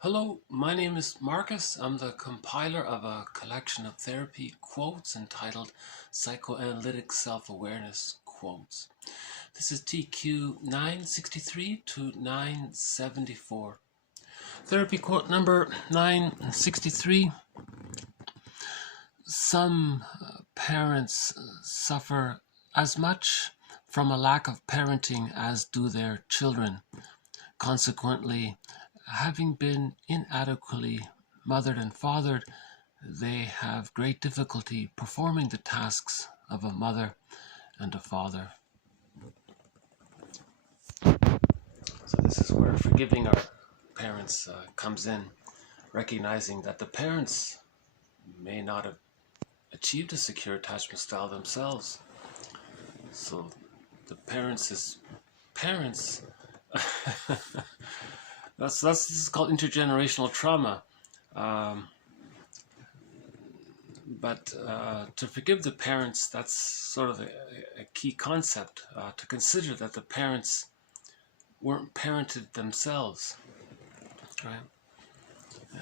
Hello, my name is Marcus. I'm the compiler of a collection of therapy quotes entitled Psychoanalytic Self-Awareness Quotes. This is TQ 963 to 974. Therapy quote number 963. Some parents suffer as much from a lack of parenting as do their children. Consequently, having been inadequately mothered and fathered, they have great difficulty performing the tasks of a mother and a father. So this is where forgiving our parents comes in, recognizing that the parents may not have achieved a secure attachment style themselves. So the parents is parents. This is called intergenerational trauma. But to forgive the parents, that's sort of a key concept, to consider that the parents weren't parented themselves, right?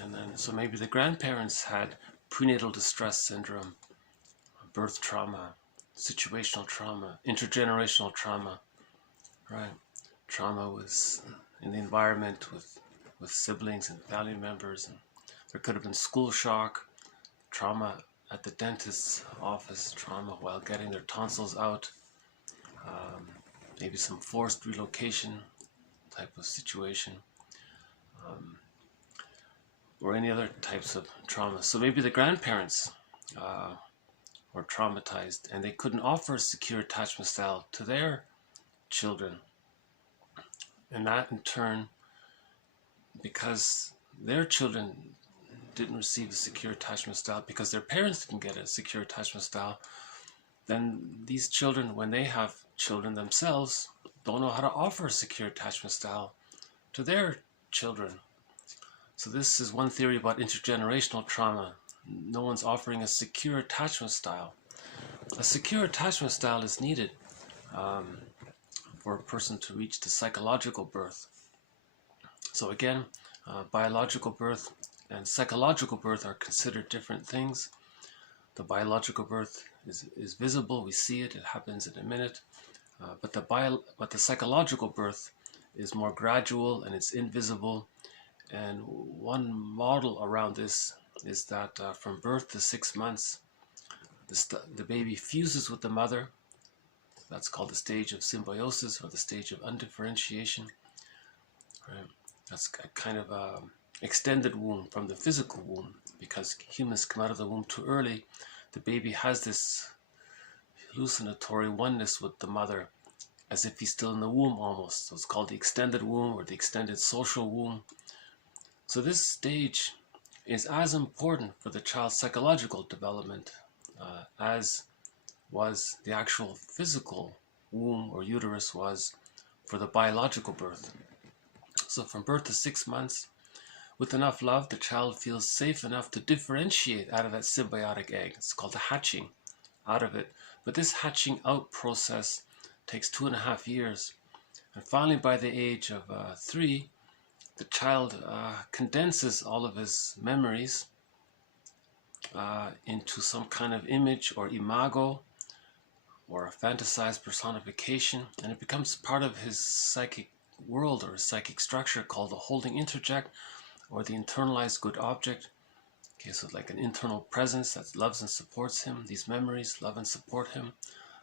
And then, so maybe the grandparents had prenatal distress syndrome, birth trauma, situational trauma, intergenerational trauma, right? Trauma was in the environment with siblings and family members, and there could have been school shock, trauma at the dentist's office, trauma while getting their tonsils out, maybe some forced relocation type of situation, or any other types of trauma. So maybe the grandparents were traumatized and they couldn't offer a secure attachment style to their children. And that in turn, because their children didn't receive a secure attachment style, because their parents didn't get a secure attachment style, then these children, when they have children themselves, don't know how to offer a secure attachment style to their children. So this is one theory about intergenerational trauma. No one's offering a secure attachment style. A secure attachment style is needed for a person to reach the psychological birth. So again, biological birth and psychological birth are considered different things. The biological birth is visible, we see it, it happens in a minute. But the psychological birth is more gradual and it's invisible. And one model around this is that from birth to 6 months, the baby fuses with the mother. That's called the stage of symbiosis or the stage of undifferentiation. Right? That's a kind of extended womb from the physical womb, because humans come out of the womb too early. The baby has this hallucinatory oneness with the mother, as if he's still in the womb almost. So it's called the extended womb or the extended social womb. So this stage is as important for the child's psychological development as was the actual physical womb or uterus was for the biological birth. So from birth to 6 months, with enough love, the child feels safe enough to differentiate out of that symbiotic egg. It's called the hatching out of it. But this hatching out process takes 2.5 years. And finally, by the age of 3, the child condenses all of his memories into some kind of image or imago or a fantasized personification, and it becomes part of his psychic world or his psychic structure called the holding interject or the internalized good object. Okay, so like an internal presence that loves and supports him. These memories love and support him.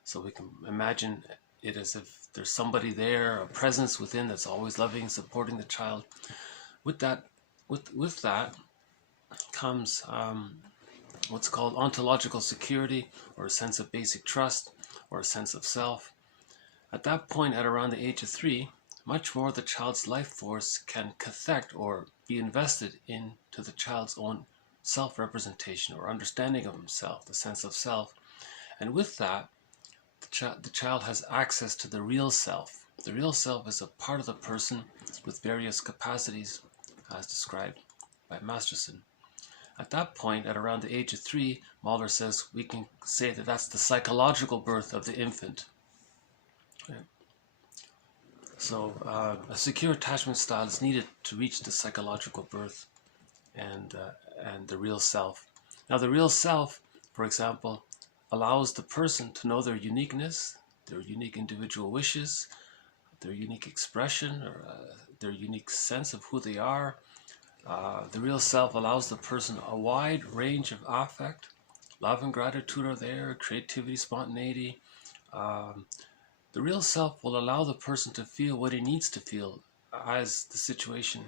So we can imagine it as if there's somebody there, a presence within that's always loving and supporting the child. With that comes what's called ontological security, or a sense of basic trust, or a sense of self. At that point, at around the age of 3, much more of the child's life force can cathect or be invested into the child's own self-representation or understanding of himself, the sense of self. And with that, the child has access to the real self. The real self is a part of the person with various capacities, as described by Masterson. At that point, at around the age of 3, Mahler says we can say that that's the psychological birth of the infant. Right? So a secure attachment style is needed to reach the psychological birth and the real self. Now the real self, for example, allows the person to know their uniqueness, their unique individual wishes, their unique expression, or their unique sense of who they are. The real self allows the person a wide range of affect. Love and gratitude are there, creativity, spontaneity. The real self will allow the person to feel what he needs to feel as the situation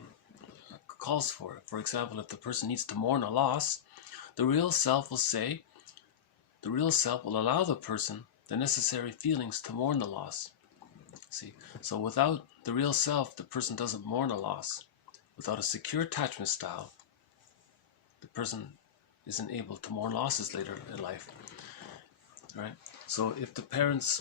calls for it. For example, if the person needs to mourn a loss, the real self will allow the person the necessary feelings to mourn the loss. See, so without the real self, the person doesn't mourn a loss. Without a secure attachment style, the person isn't able to mourn losses later in life. Right? So if the parents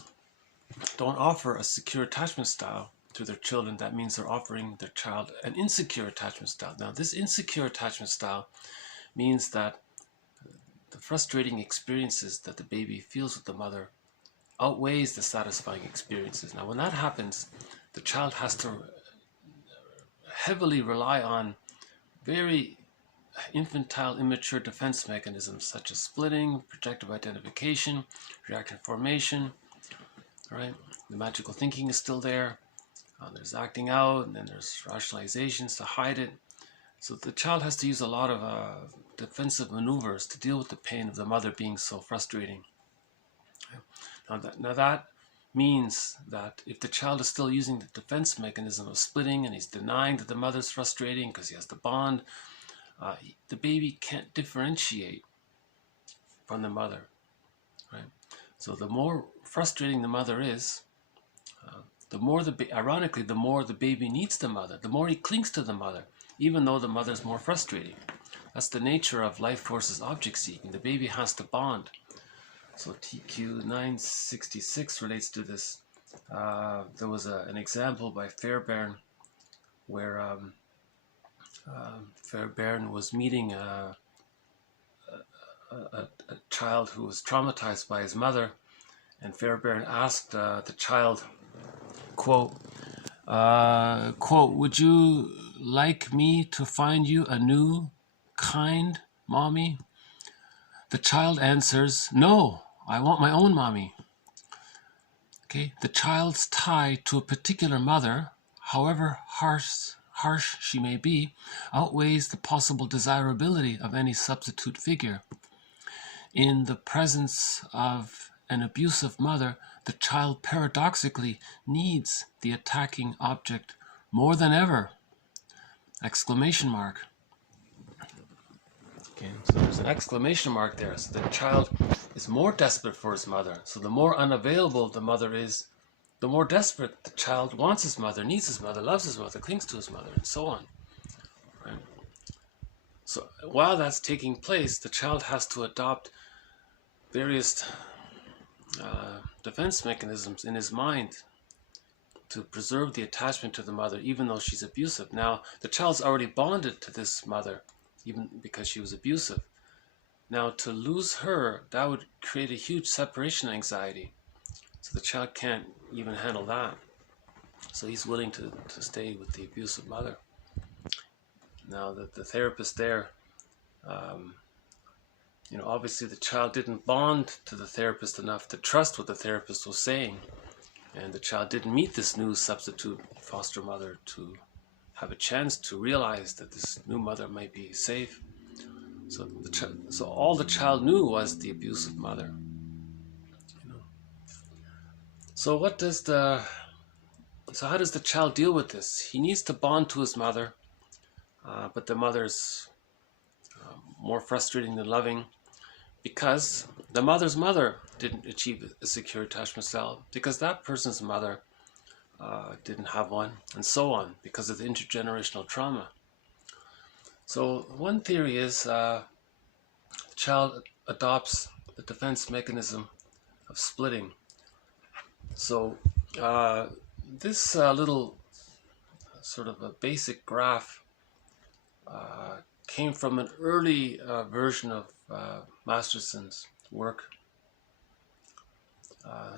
don't offer a secure attachment style to their children, that means they're offering their child an insecure attachment style. Now, this insecure attachment style means that the frustrating experiences that the baby feels with the mother outweighs the satisfying experiences. Now, when that happens, the child has to heavily rely on very infantile, immature defense mechanisms such as splitting, projective identification, reaction formation. Right? The magical thinking is still there. There's acting out, and then there's rationalizations to hide it. So the child has to use a lot of defensive maneuvers to deal with the pain of the mother being so frustrating. Now that means that if the child is still using the defense mechanism of splitting and he's denying that the mother's frustrating because he has the bond, the baby can't differentiate from the mother. Right? So the more frustrating the mother is, ironically, the more the baby needs the mother, the more he clings to the mother, even though the mother's more frustrating. That's the nature of life force's object seeking. The baby has to bond. So TQ 966 relates to this. There was an example by Fairbairn where Fairbairn was meeting a child who was traumatized by his mother, and Fairbairn asked the child, quote, would you like me to find you a new, kind mommy? The child answers, no, I want my own mommy. Okay, the child's tie to a particular mother, however harsh she may be, outweighs the possible desirability of any substitute figure. In the presence of an abusive mother, the child paradoxically needs the attacking object more than ever! Exclamation mark. Okay, so there's an exclamation mark there. So the child is more desperate for his mother. So the more unavailable the mother is, the more desperate the child wants his mother, needs his mother, loves his mother, clings to his mother, and so on. Right? So while that's taking place, the child has to adopt various defense mechanisms in his mind to preserve the attachment to the mother, even though she's abusive. Now, the child's already bonded to this mother, even because she was abusive. Now, to lose her, that would create a huge separation anxiety. So the child can't even handle that. So he's willing to stay with the abusive mother. Now, the therapist there, obviously the child didn't bond to the therapist enough to trust what the therapist was saying. And the child didn't meet this new substitute foster mother to have a chance to realize that this new mother might be safe. So all the child knew was the abusive mother. So how does the child deal with this? He needs to bond to his mother, but the mother's more frustrating than loving, because the mother's mother didn't achieve a secure attachment style, because that person's mother didn't have one, and so on, because of the intergenerational trauma. So one theory is the child adopts the defense mechanism of splitting. So this little sort of a basic graph came from an early version of Masterson's work.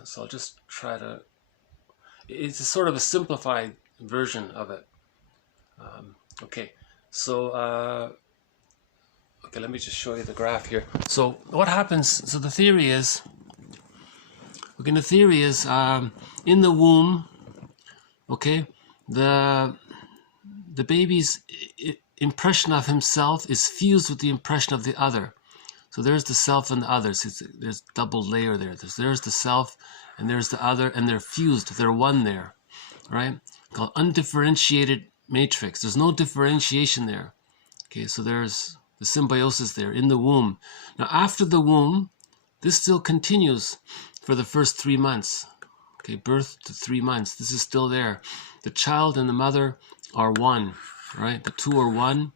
So I'll just try to... it's a sort of a simplified version of it. Okay, so okay, let me just show you the graph here. So what happens? So the theory is, okay, the theory is in the womb, okay, the baby's impression of himself is fused with the impression of the other. So there's the self and the others. There's double layer there. There's the self and there's the other, and they're fused. They're one there, right? Called undifferentiated matrix. There's no differentiation there. Okay, so there's the symbiosis there in the womb. Now after the womb, this still continues for the first 3 months. Okay, birth to 3 months. This is still there. The child and the mother are one, right? The two are one.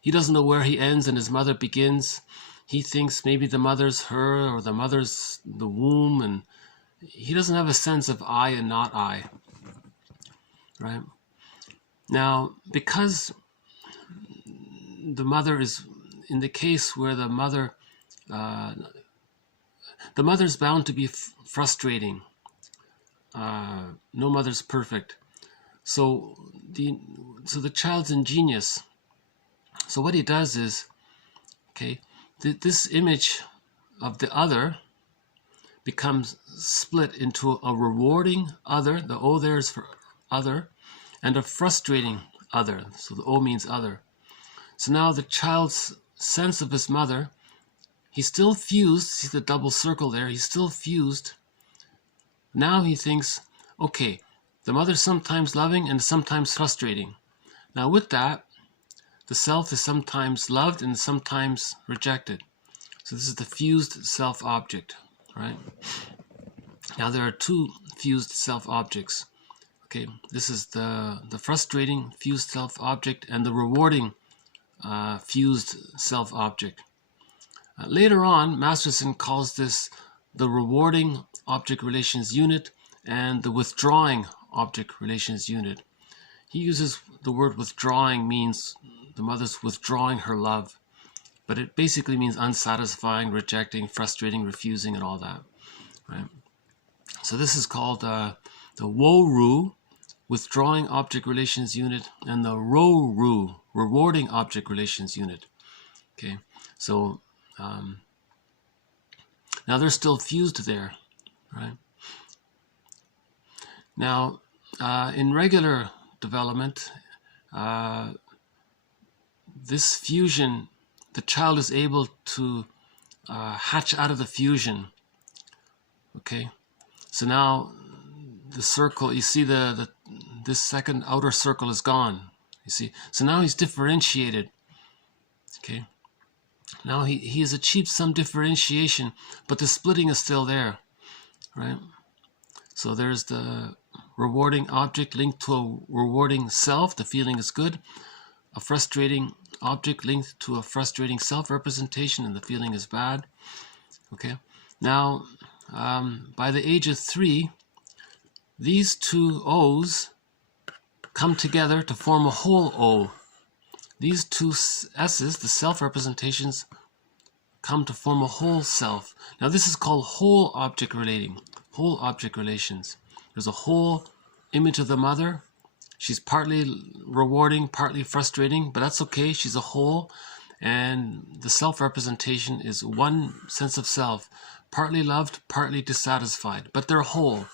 He doesn't know where he ends and his mother begins. He thinks maybe the mother's her or the mother's the womb, and he doesn't have a sense of I and not I, right? Now, because the mother is, in the case where the mother's bound to be frustrating. No mother's perfect. So the child's ingenious. So what he does is, okay, this image of the other becomes split into a rewarding other, the O there is for other, and a frustrating other, so the O means other. So now the child's sense of his mother, he's still fused, see the double circle there, he's still fused. Now he thinks, okay, the mother's sometimes loving and sometimes frustrating. Now with that, the self is sometimes loved and sometimes rejected. So this is the fused self-object, right? Now there are two fused self-objects. Okay, this is the frustrating fused self-object and the rewarding fused self-object. Later on, Masterson calls this the rewarding object relations unit and the withdrawing object relations unit. He uses the word withdrawing, means the mother's withdrawing her love, but it basically means unsatisfying, rejecting, frustrating, refusing, and all that, right? So this is called the WORU, withdrawing object relations unit, and the RORU, rewarding object relations unit. Okay, so now they're still fused there, right? Now, in regular development, this fusion, the child is able to hatch out of the fusion. Okay, so now the circle, you see this second outer circle is gone. You see, so now he's differentiated. Okay, now he has achieved some differentiation, but the splitting is still there, right? So there's the rewarding object linked to a rewarding self, the feeling is good. A frustrating object linked to a frustrating self-representation, and the feeling is bad. Okay, now by the age of 3, these two O's come together to form a whole O. These two S's, the self-representations, come to form a whole self. Now this is called whole object relating, whole object relations. There's a whole image of the mother. She's partly rewarding, partly frustrating, but that's okay. She's a whole, and the self-representation is one sense of self, partly loved, partly dissatisfied, but they're whole.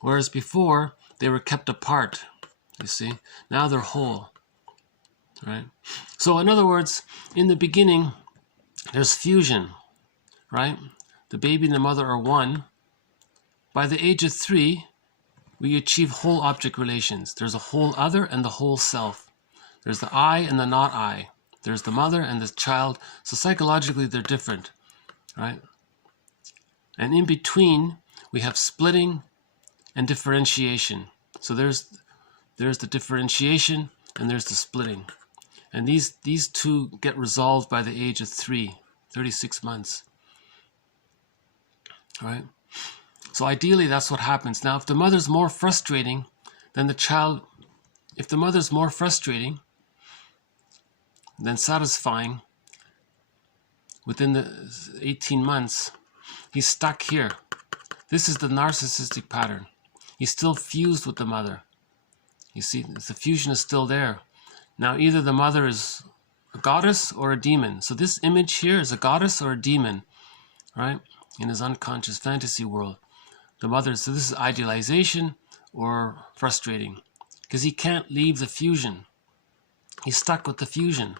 Whereas before, they were kept apart, you see. Now they're whole, right? So in other words, in the beginning, there's fusion, right? The baby and the mother are one. By the age of 3, we achieve whole object relations. There's a whole other and the whole self. There's the I and the not I. There's the mother and the child. So psychologically, they're different, right? And in between, we have splitting and differentiation. So there's the differentiation and there's the splitting. And these two get resolved by the age of 3, 36 months, all right? So ideally, that's what happens. Now, if the mother's more frustrating than the child, if the mother's more frustrating than satisfying within the 18 months, he's stuck here. This is the narcissistic pattern. He's still fused with the mother. You see, the fusion is still there. Now, either the mother is a goddess or a demon. So this image here is a goddess or a demon, right? In his unconscious fantasy world. The mother, so this is idealization or frustrating, because he can't leave the fusion. He's stuck with the fusion.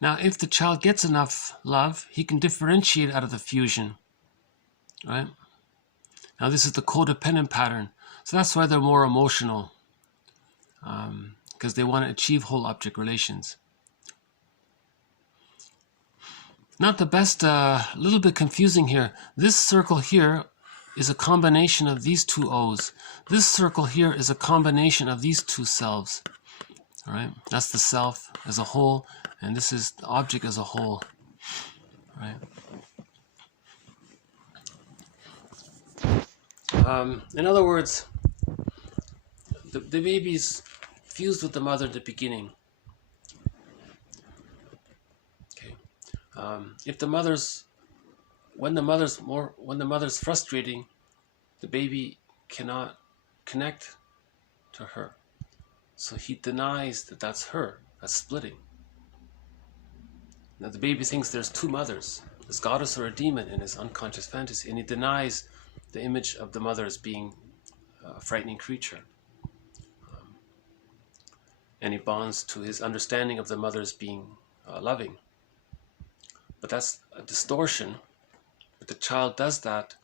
Now, if the child gets enough love, he can differentiate out of the fusion, right? Now, this is the codependent pattern. So that's why they're more emotional, because they want to achieve whole object relations. Not the best, a little bit confusing here. This circle here is a combination of these two O's. This circle here is a combination of these two selves. All right, that's the self as a whole, and this is the object as a whole. All right. In other words, the baby's fused with the mother at the beginning. If the mother's, when the mother's frustrating, the baby cannot connect to her. So he denies that that's her, that's splitting. Now the baby thinks there's two mothers, this goddess or a demon in his unconscious fantasy, and he denies the image of the mother as being a frightening creature. And he bonds to his understanding of the mother as being loving. But that's a distortion. But the child does that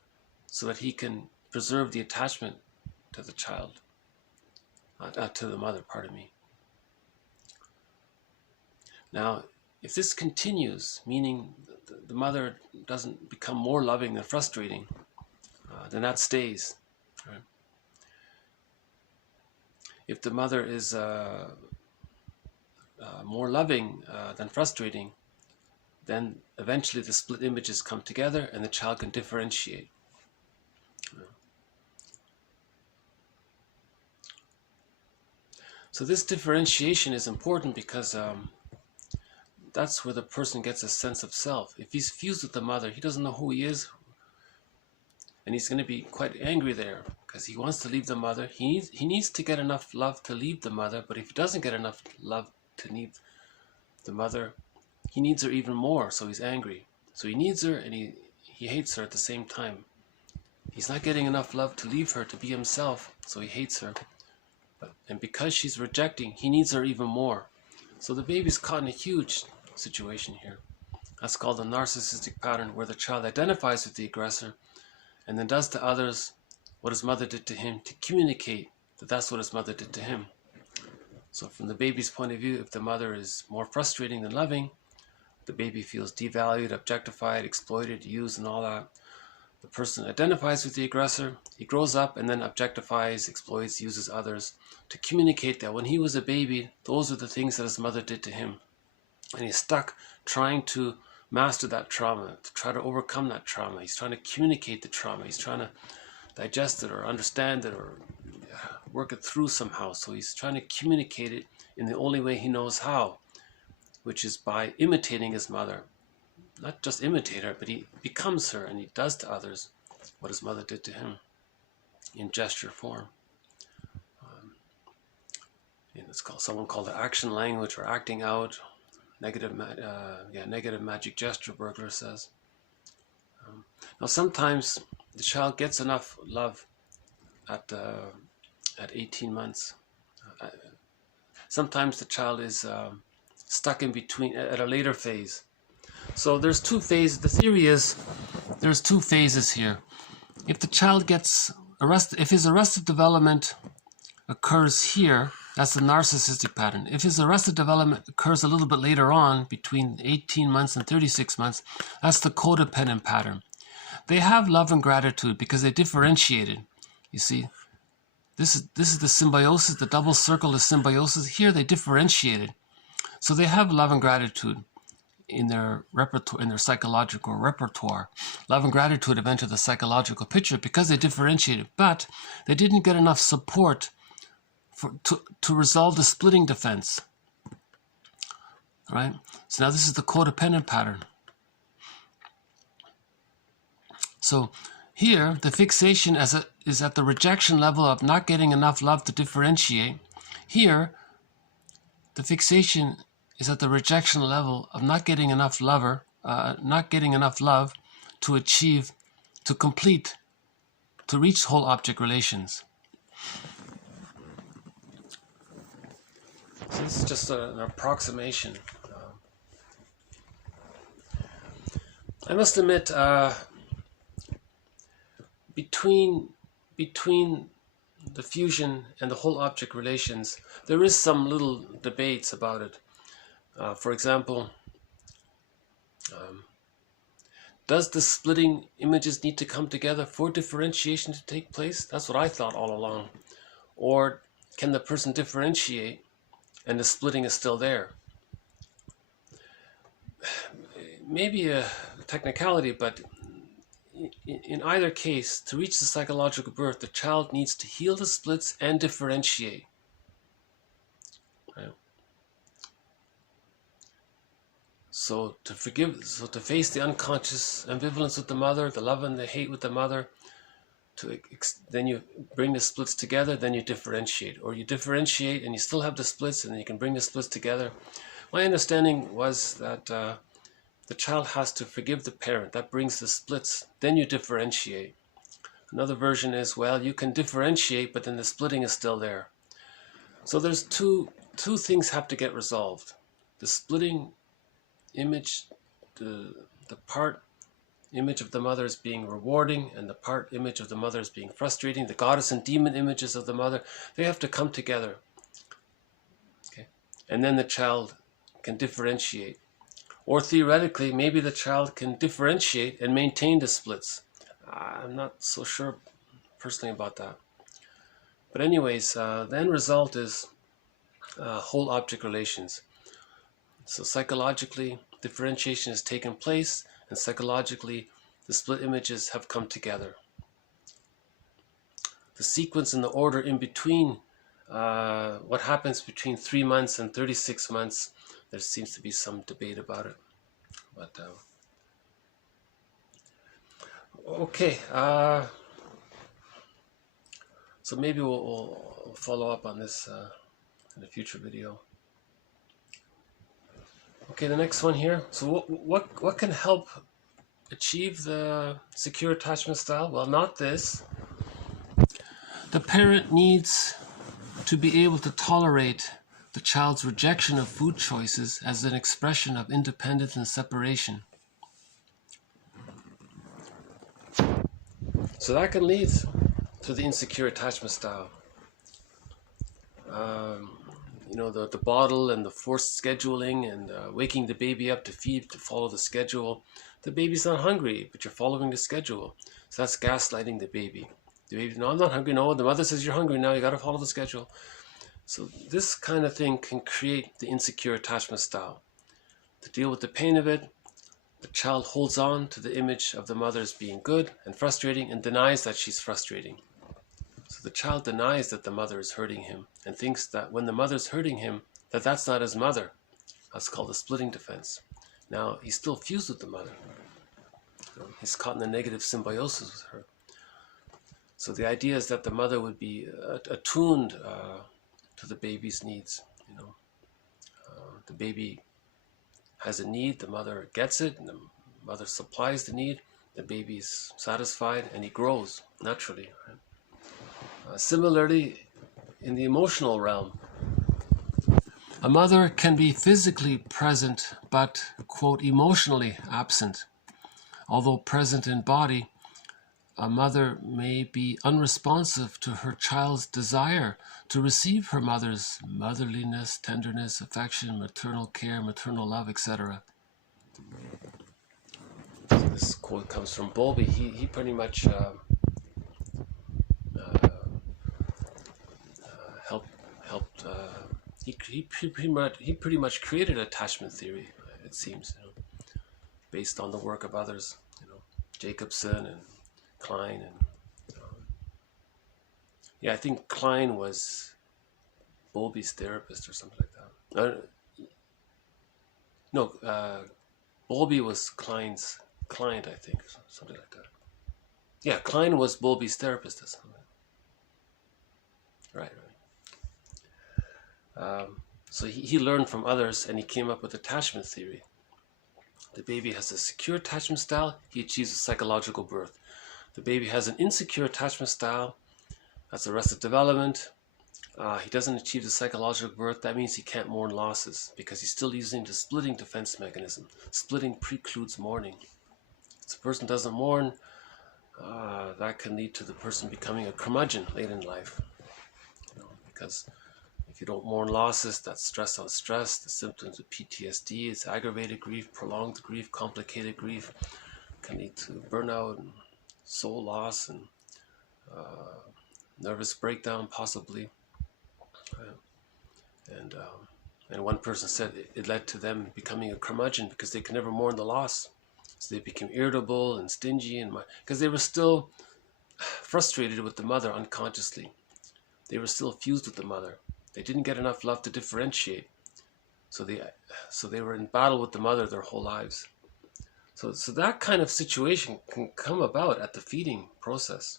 so that he can preserve the attachment to the child, to the mother, pardon me. Now, if this continues, meaning the mother doesn't become more loving than frustrating, then that stays. Right? If the mother is more loving than frustrating, then eventually the split images come together and the child can differentiate. So this differentiation is important because that's where the person gets a sense of self. If he's fused with the mother, he doesn't know who he is, and he's going to be quite angry there because he wants to leave the mother. He needs to get enough love to leave the mother, but if he doesn't get enough love to leave the mother, he needs her even more, so he's angry. So he needs her and he hates her at the same time. He's not getting enough love to leave her to be himself, so he hates her. And because she's rejecting, he needs her even more. So the baby's caught in a huge situation here. That's called the narcissistic pattern, where the child identifies with the aggressor and then does to others what his mother did to him to communicate that that's what his mother did to him. So from the baby's point of view, if the mother is more frustrating than loving, the baby feels devalued, objectified, exploited, used, and all that. The person identifies with the aggressor. He grows up and then objectifies, exploits, uses others to communicate that when he was a baby, those are the things that his mother did to him. And he's stuck trying to master that trauma, to try to overcome that trauma. He's trying to communicate the trauma. He's trying to digest it or understand it or work it through somehow. So he's trying to communicate it in the only way he knows how, which is by imitating his mother. Not just imitate her, but he becomes her and he does to others what his mother did to him in gesture form. And it's called, someone called it action language or acting out. Negative magic gesture, Bergler says. Now sometimes the child gets enough love at 18 months. Sometimes the child is stuck in between at a later phase. So there's two phases. The theory is there's two phases here. If the child gets arrested, if his arrested development occurs here, that's the narcissistic pattern. If his arrested development occurs a little bit later on, between 18 months and 36 months, that's the codependent pattern. They have love and gratitude because they differentiated. You see, this is the symbiosis, the double circle is symbiosis. Here they differentiated. So they have love and gratitude in their repertoire, in their psychological repertoire. Love and gratitude have entered the psychological picture because they differentiated, but they didn't get enough support to resolve the splitting defense. Right? So now this is the codependent pattern. So Here, the fixation is at the rejection level of not getting enough love to differentiate. Here, the fixation is at the rejection level of not getting enough love to achieve, to complete, to reach whole object relations. So this is just an approximation. I must admit, between the fusion and the whole object relations, there is some little debates about it. For example, does the splitting images need to come together for differentiation to take place? That's what I thought all along. Or can the person differentiate and the splitting is still there? Maybe a technicality, but in either case, to reach the psychological birth, the child needs to heal the splits and differentiate. Right? So to face the unconscious ambivalence with the mother, the love and the hate with the mother, then you bring the splits together, then you differentiate. Or you differentiate and you still have the splits, and then you can bring the splits together. My understanding was that the child has to forgive the parent. That brings the splits. Then you differentiate. Another version is, well, you can differentiate, but then the splitting is still there. So there's two things have to get resolved. The splitting image, the part image of the mother is being rewarding, and the part image of the mother is being frustrating. The goddess and demon images of the mother, they have to come together. Okay? And then the child can differentiate. Or theoretically, maybe the child can differentiate and maintain the splits. I'm not so sure personally about that. But anyways, the end result is whole object relations. So psychologically, differentiation has taken place, and psychologically, the split images have come together. The sequence and the order in between, what happens between 3 months and 36 months, there seems to be some debate about it. But okay, so maybe we'll follow up on this in a future video. Okay, the next one here. So what can help achieve the secure attachment style? Well, not this. The parent needs to be able to tolerate the child's rejection of food choices as an expression of independence and separation. So that can lead to the insecure attachment style. You know, the bottle and the forced scheduling and waking the baby up to feed, to follow the schedule. The baby's not hungry, but you're following the schedule. So that's gaslighting the baby. The baby, no, I'm not hungry. No, the mother says you're hungry now. You got to follow the schedule. So this kind of thing can create the insecure attachment style. To deal with the pain of it, the child holds on to the image of the mother as being good and frustrating and denies that she's frustrating. So the child denies that the mother is hurting him and thinks that when the mother's hurting him, that's not his mother. That's called a splitting defense. Now, he's still fused with the mother. He's caught in a negative symbiosis with her. So the idea is that the mother would be attuned to the baby's needs. You know, the baby has a need, the mother gets it, and the mother supplies the need. The baby's satisfied, and he grows naturally. Right? Similarly, in the emotional realm, a mother can be physically present, but, quote, emotionally absent. Although present in body, a mother may be unresponsive to her child's desire to receive her mother's motherliness, tenderness, affection, maternal care, maternal love, etc. This quote comes from Bowlby. He pretty much helped. He pretty much created attachment theory. It seems, you know, based on the work of others. You know, Jacobson and Klein and yeah, I think Klein was Bowlby's therapist or something like that. Bowlby was Klein's client, I think, something like that. Yeah, Klein was Bowlby's therapist. Right. So he learned from others, and he came up with attachment theory. The baby has a secure attachment style, he achieves a psychological birth. The baby has an insecure attachment style, that's arrested development. He doesn't achieve the psychological birth. That means he can't mourn losses because he's still using the splitting defense mechanism. Splitting precludes mourning. If the person doesn't mourn, that can lead to the person becoming a curmudgeon late in life. Because if you don't mourn losses, that's stress on stress. The symptoms of PTSD is aggravated grief, prolonged grief, complicated grief. Can lead to burnout and soul loss and nervous breakdown, possibly. And one person said it led to them becoming a curmudgeon because they could never mourn the loss. So they became irritable and stingy, and because they were still frustrated with the mother unconsciously. They were still fused with the mother. They didn't get enough love to differentiate. So they were in battle with the mother their whole lives. So that kind of situation can come about at the feeding process.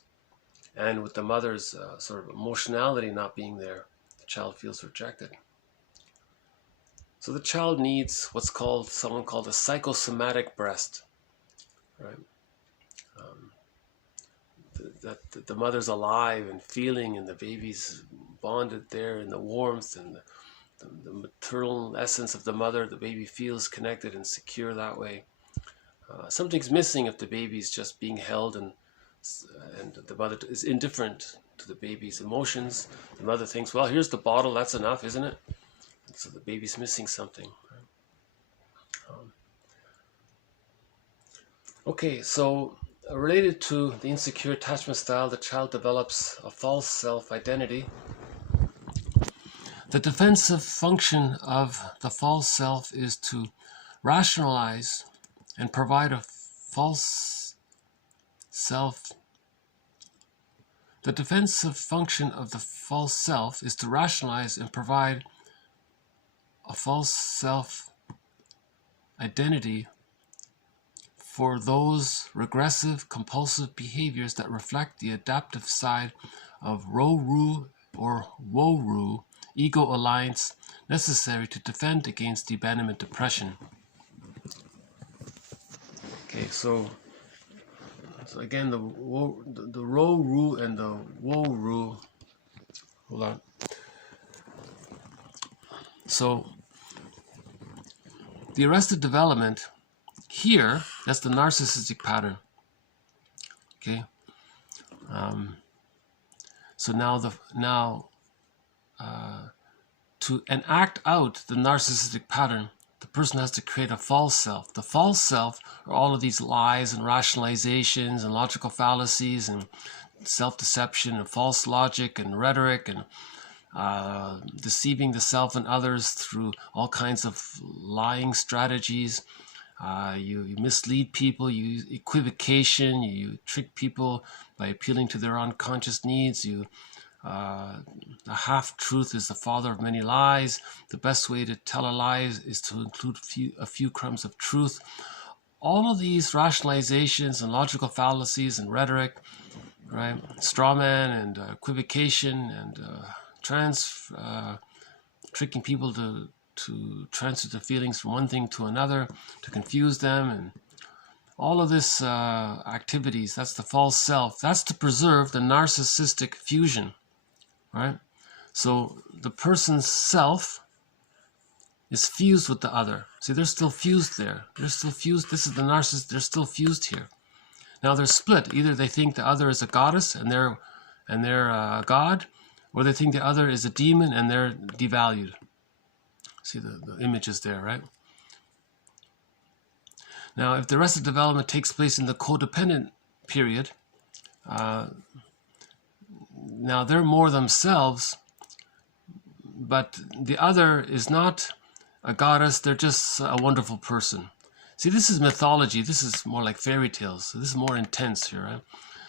And with the mother's sort of emotionality not being there, the child feels rejected. So the child needs what's called, someone called a psychosomatic breast, right? That the mother's alive and feeling, and the baby's bonded there in the warmth and the maternal essence of the mother. The baby feels connected and secure that way. Something's missing if the baby's just being held and the mother is indifferent to the baby's emotions. The mother thinks, well, here's the bottle, that's enough, isn't it? And so the baby's missing something. Okay, so related to the insecure attachment style, the child develops a false self-identity. The defensive function of the false self is to rationalize and provide a false self. The defensive function of the false self is to rationalize and provide a false self-identity for those regressive, compulsive behaviors that reflect the adaptive side of Ro-Ru or Wo-Ru ego alliance necessary to defend against the abandonment depression. Okay, so again, the Ro-Ru and the Wo-Ru. Hold on. So the arrested development here, that's the narcissistic pattern. Okay. So to enact out the narcissistic pattern, the person has to create a false self. The false self are all of these lies and rationalizations and logical fallacies and self-deception and false logic and rhetoric and deceiving the self and others through all kinds of lying strategies. You mislead people, you use equivocation, you trick people by appealing to their unconscious needs. A half-truth is the father of many lies. The best way to tell a lie is to include a few crumbs of truth. All of these rationalizations and logical fallacies and rhetoric, right? Straw man and equivocation and tricking people to transfer the feelings from one thing to another, to confuse them, and all of this activities, that's the false self. That's to preserve the narcissistic fusion, right? So the person's self is fused with the other. See, they're still fused there. They're still fused. This is the narcissist. They're still fused here. Now they're split. Either they think the other is a goddess and they're a god, or they think the other is a demon and they're devalued. See the image is there, right? Now, if the arrested development takes place in the codependent period, now they're more themselves, but the other is not a goddess, they're just a wonderful person. See, this is mythology, this is more like fairy tales, so this is more intense here, right?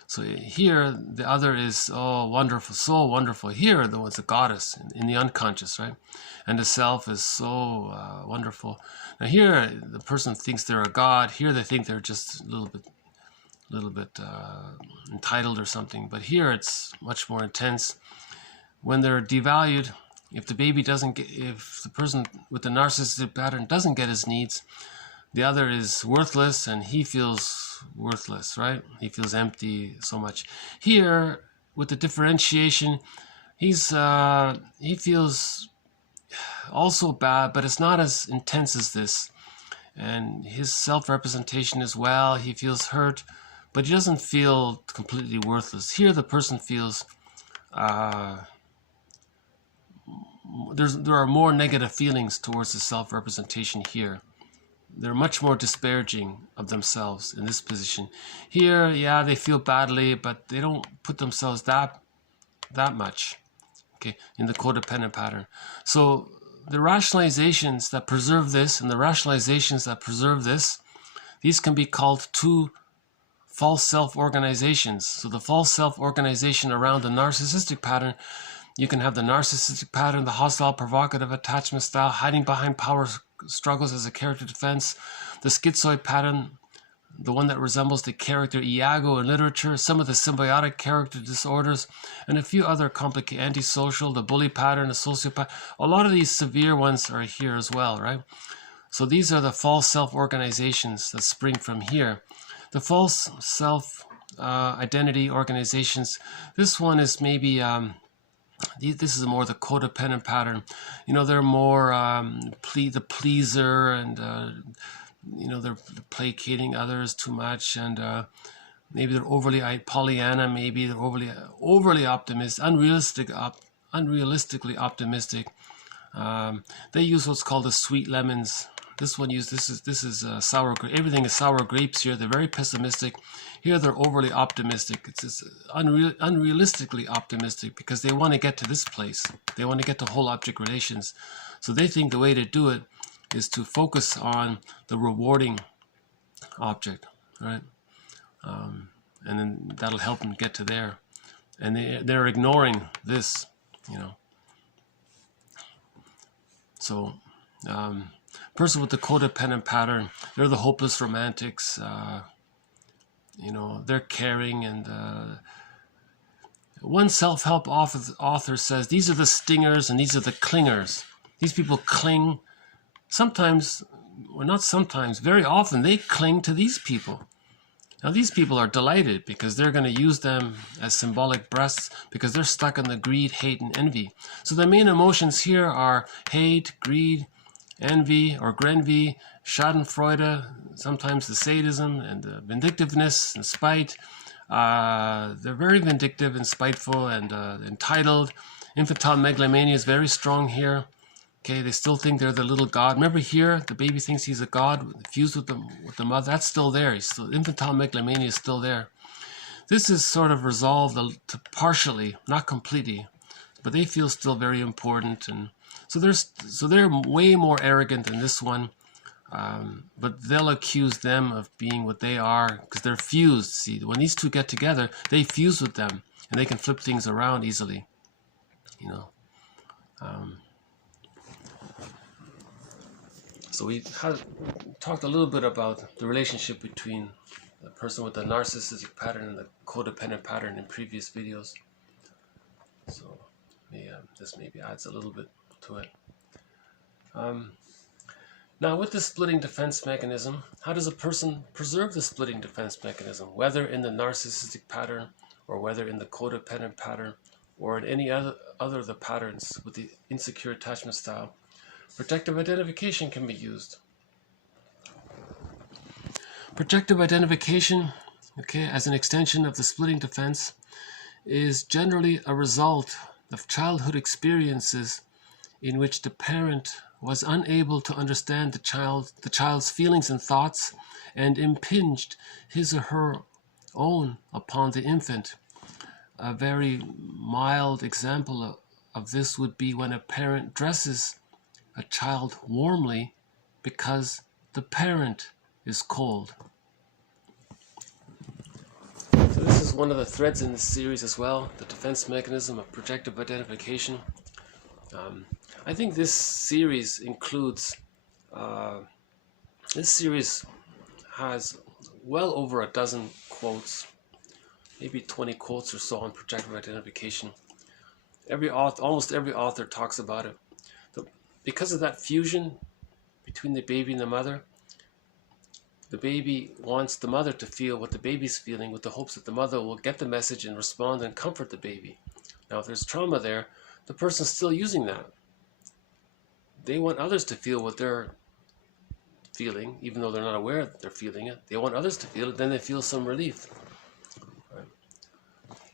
So here, the other is, oh, wonderful, so wonderful. Here, though, it's a goddess in the unconscious, right? And the self is so wonderful. Now here, the person thinks they're a god. Here, they think they're just a little little bit entitled or something. But here it's much more intense. When they're devalued, if the baby doesn't get, if the person with the narcissistic pattern doesn't get his needs, the other is worthless and he feels worthless, right? He feels empty so much. Here, with the differentiation, he feels also bad, but it's not as intense as this. And his self-representation as well, he feels hurt, but he doesn't feel completely worthless. Here the person feels there are more negative feelings towards the self-representation here. They're much more disparaging of themselves in this position. Here, yeah, they feel badly, but they don't put themselves that much, okay, in the codependent pattern. So the rationalizations that preserve this and the rationalizations that preserve this, these can be called two false self-organizations. So the false self-organization around the narcissistic pattern, you can have the narcissistic pattern, the hostile provocative attachment style, hiding behind power struggles as a character defense, the schizoid pattern, the one that resembles the character Iago in literature, some of the symbiotic character disorders, and a few other complicated antisocial, the bully pattern, the sociopath. A lot of these severe ones are here as well, right? So these are the false self-organizations that spring from here. The false self-identity organizations, this one is maybe, this is more the codependent pattern. You know, they're more the pleaser, and you know, they're placating others too much, and maybe they're overly Pollyanna, maybe they're overly optimistic, unrealistically optimistic. They use what's called the sweet lemons. This one this is sour grape. Everything is sour grapes here. They're very pessimistic. Here they're overly optimistic. It's unrealistically optimistic because they want to get to this place. They want to get to whole object relations. So they think the way to do it is to focus on the rewarding object, right? And then that'll help them get to there. And they're ignoring this, you know. So person with the codependent pattern, they're the hopeless romantics. You know, they're caring, and one self-help author says these are the stingers and these are the clingers. These people cling. Sometimes, or not sometimes, very often they cling to these people. Now these people are delighted because they're going to use them as symbolic breasts because they're stuck in the greed, hate, and envy. So the main emotions here are hate, greed, envy or grenvy, schadenfreude, sometimes the sadism and the vindictiveness and spite. They're very vindictive and spiteful and entitled. Infantile megalomania is very strong here. Okay, they still think they're the little god. Remember here, the baby thinks he's a god, fused with the mother. That's still there. Infantile megalomania is still there. This is sort of resolved partially, not completely, but they feel still very important. And so they're way more arrogant than this one. But they'll accuse them of being what they are because they're fused. See, when these two get together, they fuse with them, and they can flip things around easily. You know. So we talked a little bit about the relationship between the person with the narcissistic pattern and the codependent pattern in previous videos. So this maybe adds a little bit to it. Now, with the splitting defense mechanism, how does a person preserve the splitting defense mechanism, whether in the narcissistic pattern or whether in the codependent pattern or in any other of the patterns with the insecure attachment style? Projective identification can be used. Projective identification, okay, as an extension of the splitting defense, is generally a result of childhood experiences in which the parent was unable to understand the child's feelings and thoughts and impinged his or her own upon the infant. A very mild example of this would be when a parent dresses a child warmly because the parent is cold. So this is one of the threads in this series as well, the defense mechanism of projective identification. I think this series includes, this series has well over a dozen quotes, maybe 20 quotes or so on projective identification. Almost every author talks about it. Because of that fusion between the baby and the mother, the baby wants the mother to feel what the baby's feeling with the hopes that the mother will get the message and respond and comfort the baby. Now, if there's trauma there, the person's still using that. They want others to feel what they're feeling, even though they're not aware that they're feeling it. They want others to feel it, then they feel some relief. Right?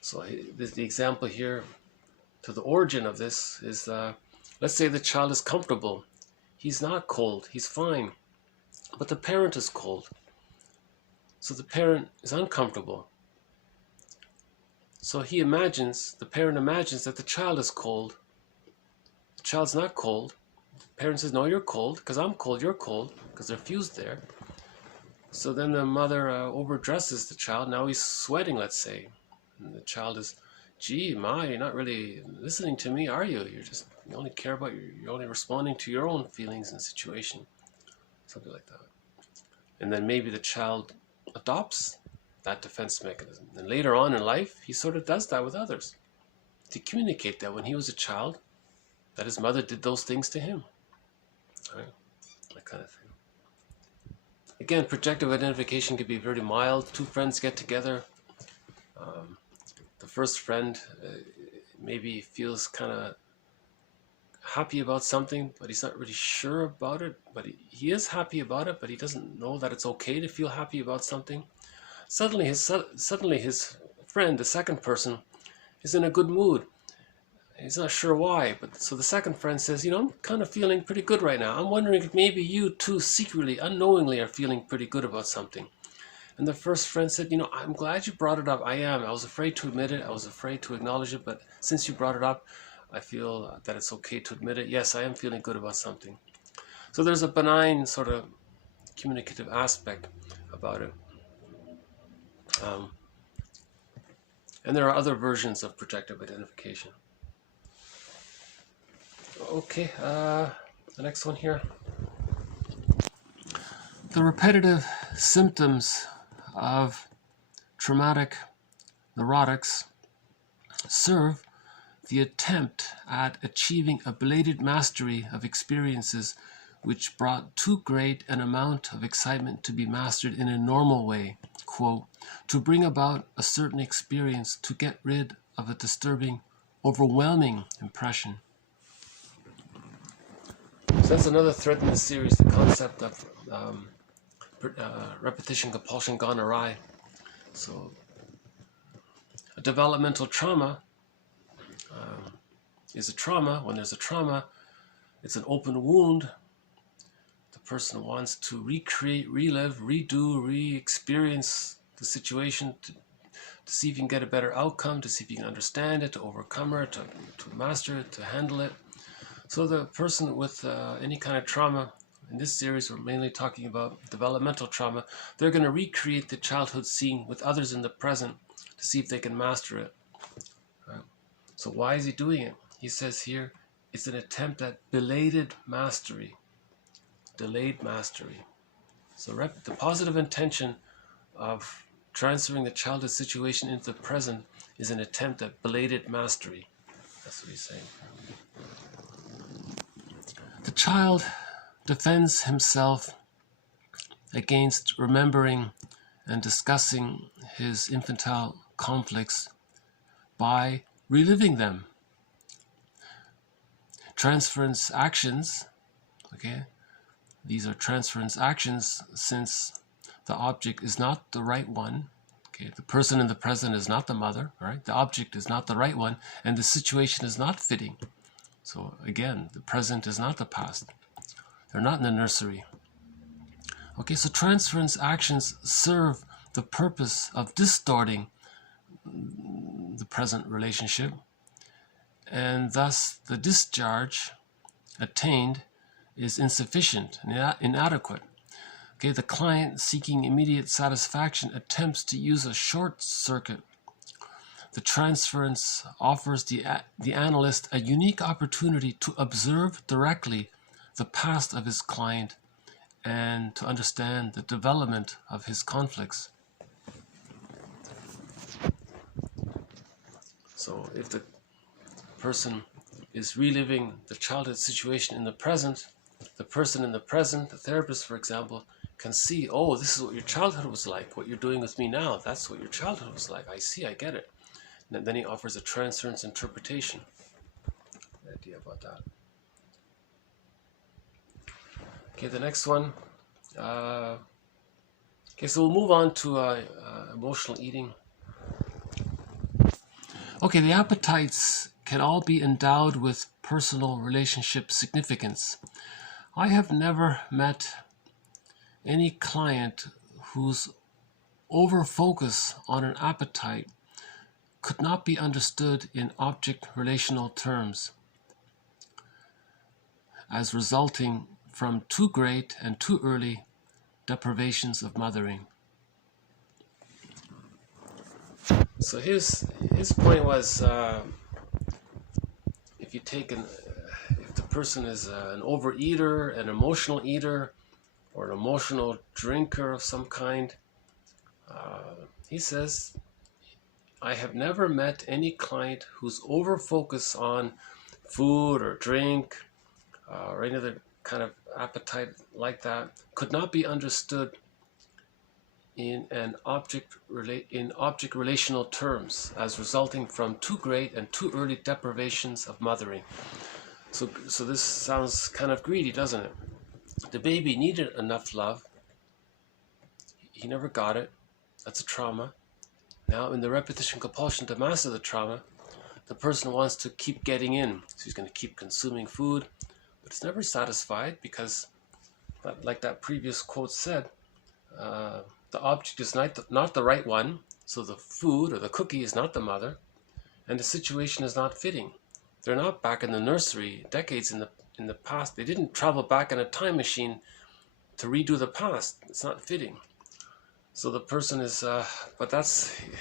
So the example here to the origin of this is, let's say the child is comfortable. He's not cold, he's fine. But the parent is cold. So the parent is uncomfortable. So the parent imagines that the child is cold. The child's not cold. The parent says, no, you're cold, because I'm cold, you're cold, because they're fused there. So then the mother overdresses the child. Now he's sweating, let's say. And the child is, gee, Ma, you're not really listening to me, are you? You only care about, you're only responding to your own feelings and situation. Something like that. And then maybe the child adopts that defense mechanism. And later on in life, he sort of does that with others to communicate that when he was a child, that his mother did those things to him. Right? That kind of thing. Again, projective identification can be very mild. Two friends get together. The first friend maybe feels kind of happy about something, but he's not really sure about it. But he is happy about it, but he doesn't know that it's okay to feel happy about something. Suddenly his friend, the second person, is in a good mood. He's not sure why, but so the second friend says, I'm kind of feeling pretty good right now. I'm wondering if maybe you too secretly, unknowingly are feeling pretty good about something. And the first friend said, I'm glad you brought it up. I am. I was afraid to admit it. I was afraid to acknowledge it. But since you brought it up, I feel that it's okay to admit it. Yes, I am feeling good about something. So there's a benign sort of communicative aspect about it. And there are other versions of projective identification. Okay, the next one here. The repetitive symptoms of traumatic neurotics serve the attempt at achieving a belated mastery of experiences which brought too great an amount of excitement to be mastered in a normal way, quote, to bring about a certain experience to get rid of a disturbing, overwhelming impression. So that's another thread in the series, the concept of repetition compulsion gone awry. So a developmental trauma is a trauma. When there's a trauma, it's an open wound. The person wants to recreate, relive, redo, re-experience the situation to see if you can get a better outcome, to see if you can understand it, to overcome it, to master it, to handle it. So the person with any kind of trauma, in this series we're mainly talking about developmental trauma, they're going to recreate the childhood scene with others in the present to see if they can master it. Right? So why is he doing it? He says here, it's an attempt at belated mastery, delayed mastery. So the positive intention of transferring the childhood situation into the present is an attempt at belated mastery. That's what he's saying. The child defends himself against remembering and discussing his infantile conflicts by reliving them. Transference actions, okay, these are transference actions since the object is not the right one. Okay, the person in the present is not the mother, right? The object is not the right one, and the situation is not fitting. So again, the present is not the past. They're not in the nursery. Okay, so transference actions serve the purpose of distorting the present relationship, and thus the discharge attained is insufficient and inadequate. Okay, the client seeking immediate satisfaction attempts to use a short circuit. The transference offers the analyst a unique opportunity to observe directly the past of his client and to understand the development of his conflicts. So if the person is reliving the childhood situation in the present, the person in the present, the therapist, for example, can see, oh, this is what your childhood was like. What you're doing with me now, that's what your childhood was like. I see, I get it. And then he offers a transference interpretation. The idea about that. Okay, the next one. Okay, so we'll move on to emotional eating. Okay, the appetites can all be endowed with personal relationship significance. I have never met any client whose over-focus on an appetite could not be understood in object relational terms as resulting from too great and too early deprivations of mothering. So his point was, if the person is an overeater, an emotional eater, or an emotional drinker of some kind, he says, I have never met any client whose over-focus on food or drink or any other kind of appetite like that could not be understood in object relational terms as resulting from too great and too early deprivations of mothering. So this sounds kind of greedy, doesn't it? The baby needed enough love. He never got it. That's a trauma. Now, in the repetition compulsion to master the trauma, the person wants to keep getting in. So he's going to keep consuming food, but it's never satisfied because, like that previous quote said, the object is not the right one. So the food or the cookie is not the mother, and the situation is not fitting. They're not back in the nursery decades in the past. They didn't travel back in a time machine to redo the past. It's not fitting. So the person is,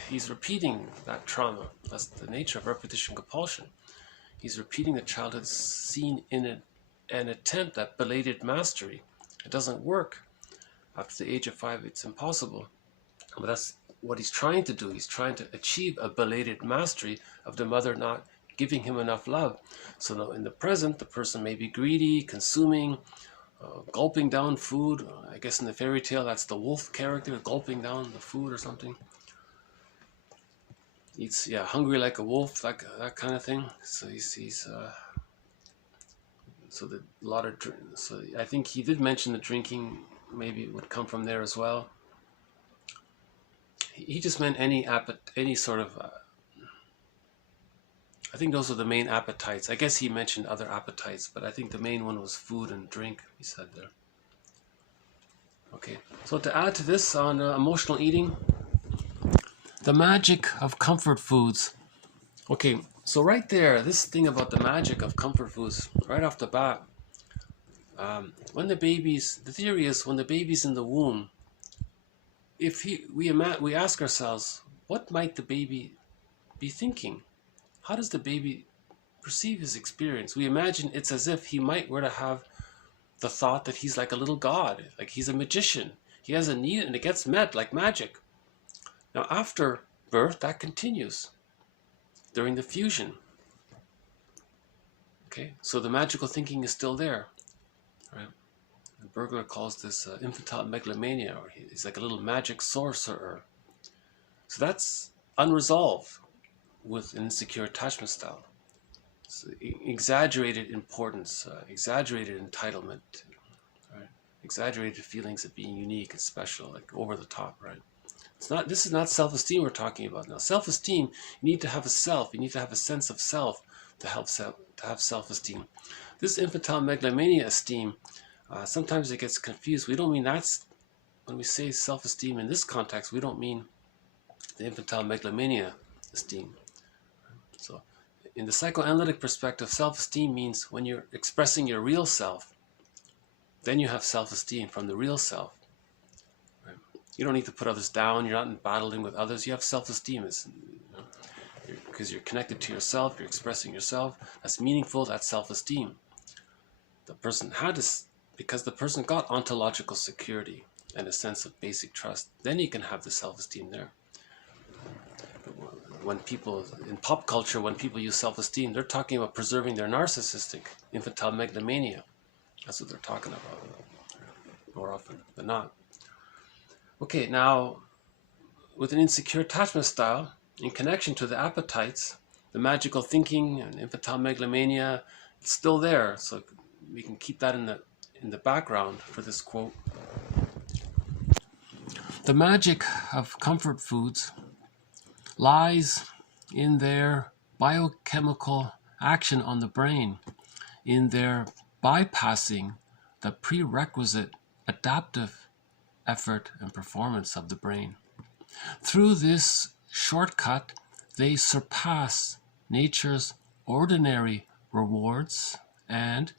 he's repeating that trauma. That's the nature of repetition compulsion. He's repeating the childhood scene in an attempt at belated mastery. It doesn't work. After the age of 5, it's impossible. But that's what he's trying to do. He's trying to achieve a belated mastery of the mother not giving him enough love. So now in the present, the person may be greedy, consuming, gulping down food. I guess in the fairy tale, that's the wolf character, gulping down the food or something. Eats, hungry like a wolf, that kind of thing. So so I think he did mention the drinking. Maybe it would come from there as well. He just meant any sort of. I think those are the main appetites. I guess he mentioned other appetites, but I think the main one was food and drink, he said there. Okay, so to add to this on emotional eating, the magic of comfort foods. Okay, so right there, this thing about the magic of comfort foods, right off the bat, the theory is when the baby's in the womb, we ask ourselves, what might the baby be thinking? How does the baby perceive his experience? We imagine it's as if he were to have the thought that he's like a little god, like he's a magician. He has a need and it gets met like magic. Now after birth, that continues during the fusion. Okay, so the magical thinking is still there. Right? Bergler calls this infantile megalomania, or he's like a little magic sorcerer. So that's unresolved with an insecure attachment style. So exaggerated importance, exaggerated entitlement, right? Exaggerated feelings of being unique and special, like over the top, right? This is not self-esteem we're talking about now. Self-esteem, you need to have a self, you need to have a sense of self to have self-esteem. This infantile megalomania esteem, sometimes it gets confused. We don't mean when we say self-esteem in this context, we don't mean the infantile megalomania esteem. So in the psychoanalytic perspective, self-esteem means when you're expressing your real self, then you have self-esteem from the real self. Right? You don't need to put others down. You're not battling with others. You have self-esteem because you're connected to yourself. You're expressing yourself. That's meaningful. That's self-esteem. The person had this because the person got ontological security and a sense of basic trust, then you can have the self-esteem there. When people, in pop culture, when people use self-esteem, they're talking about preserving their narcissistic infantile megalomania. That's what they're talking about, more often than not. Okay, now, with an insecure attachment style, in connection to the appetites, the magical thinking and infantile megalomania, it's still there. So we can keep that in the background for this quote. The magic of comfort foods lies in their biochemical action on the brain, in their bypassing the prerequisite adaptive effort and performance of the brain. Through this shortcut, they surpass nature's ordinary rewards and,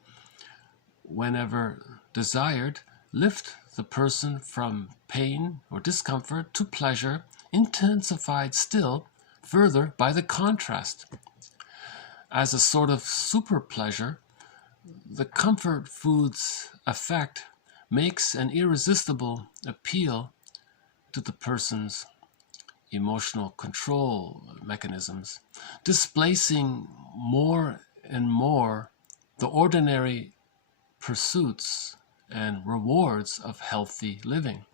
whenever desired, lift the person from pain or discomfort to pleasure, intensified still further by the contrast. As a sort of super pleasure, the comfort food's effect makes an irresistible appeal to the person's emotional control mechanisms, displacing more and more the ordinary pursuits and rewards of healthy living.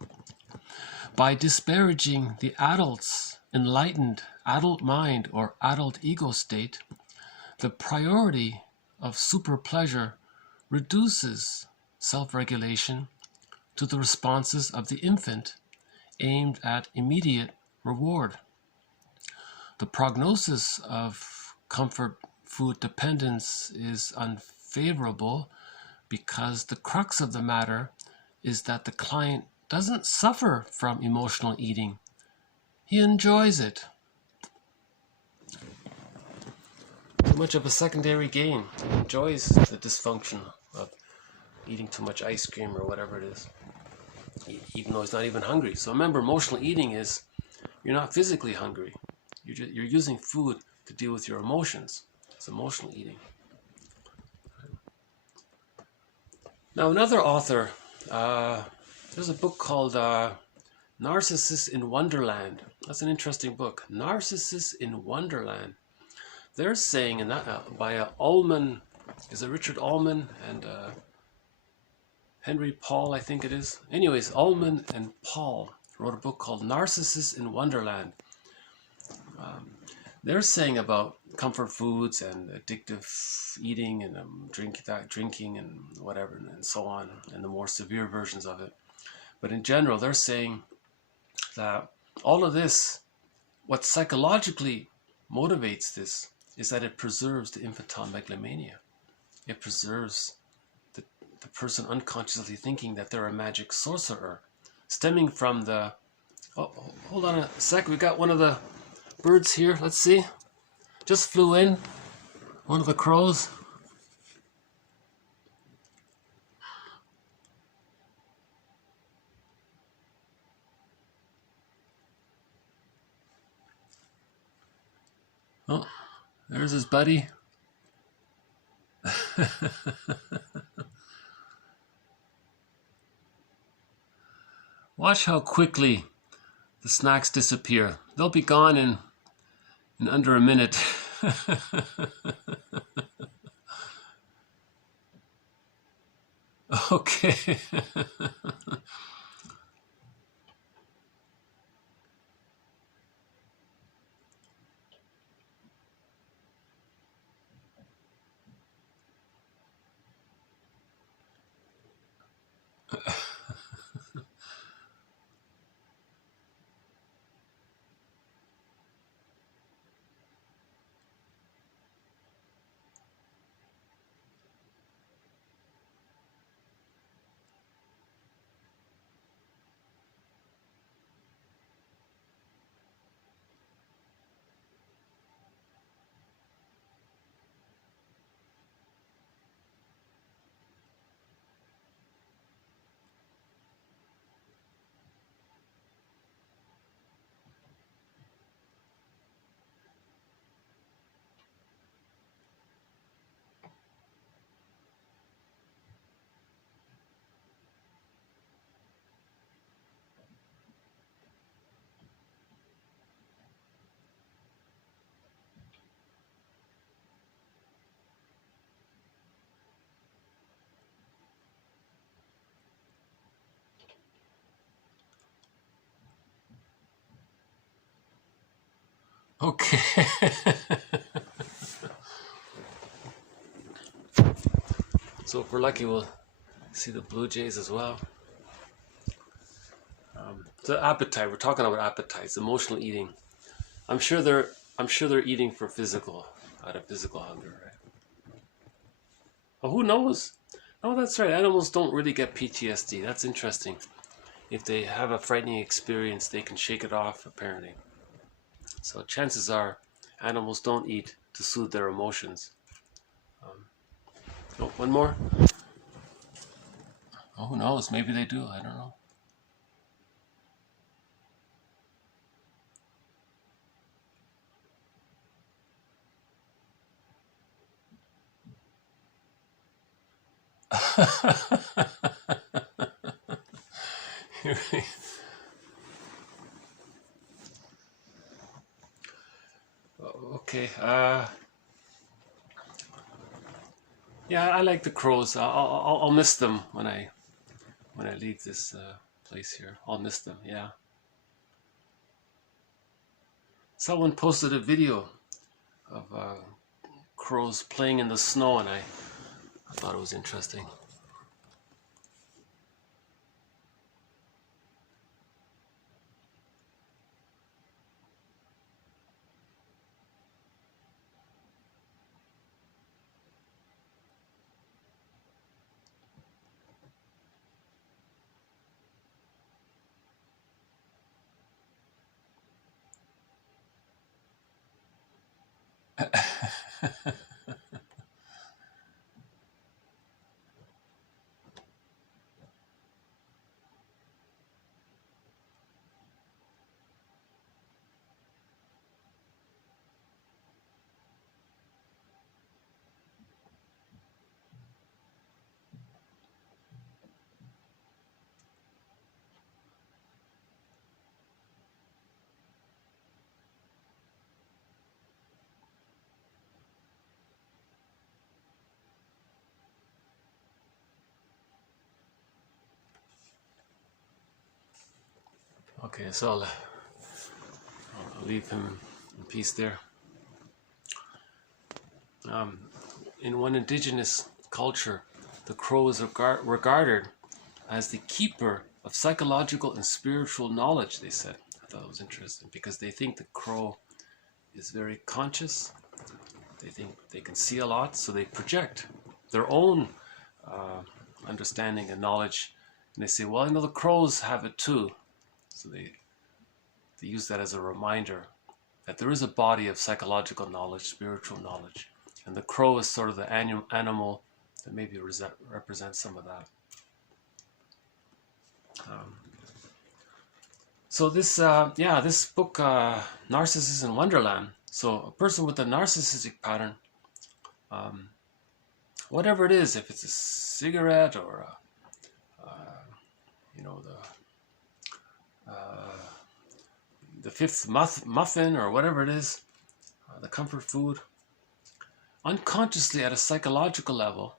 By disparaging the adult's enlightened adult mind or adult ego state, the priority of super pleasure reduces self-regulation to the responses of the infant aimed at immediate reward. The prognosis of comfort food dependence is unfavorable because the crux of the matter is that the client doesn't suffer from emotional eating. He enjoys it. Too much of a secondary gain. He enjoys the dysfunction of eating too much ice cream or whatever it is, even though he's not even hungry. So remember, emotional eating is, you're not physically hungry. You're using food to deal with your emotions. It's emotional eating. Now, another author, there's a book called Narcissus in Wonderland. That's an interesting book. Narcissus in Wonderland. They're saying, in that by Ullman, is it Richard Ullman and Henry Paul, I think it is. Anyways, Ullman and Paul wrote a book called Narcissus in Wonderland. They're saying about comfort foods and addictive eating and drinking and whatever and so on, and the more severe versions of it. But in general, they're saying that all of this, what psychologically motivates this is that it preserves the infantile megalomania. It preserves the person unconsciously thinking that they're a magic sorcerer, stemming from the... Oh, hold on a sec. We got one of the birds here. Let's see. Just flew in. One of the crows. Oh, there's his buddy. Watch how quickly the snacks disappear. They'll be gone in under a minute. Okay. Okay. So if we're lucky, we'll see the blue jays as well. The appetite. We're talking about appetites, emotional eating. I'm sure they're eating for physical, out of physical hunger, right? Oh, who knows? Oh, that's right. Animals don't really get PTSD. That's interesting. If they have a frightening experience, they can shake it off, apparently. So chances are animals don't eat to soothe their emotions. Oh, one more? Oh, who knows? Maybe they do. I don't know. Okay. Yeah, I like the crows. I'll miss them when I leave this place here. I'll miss them. Yeah. Someone posted a video of crows playing in the snow, and I thought it was interesting. Okay, so I'll leave him in peace there. In one indigenous culture, the crow is regarded as the keeper of psychological and spiritual knowledge, they said. I thought it was interesting because they think the crow is very conscious. They think they can see a lot, so they project their own understanding and knowledge. And they say, well, the crows have it too. So they use that as a reminder that there is a body of psychological knowledge, spiritual knowledge. And the crow is sort of the animal that maybe represents some of that. So this, this book, Narcissus in Wonderland. So a person with a narcissistic pattern, whatever it is, if it's a cigarette or the fifth muffin or whatever it is, the comfort food, unconsciously at a psychological level,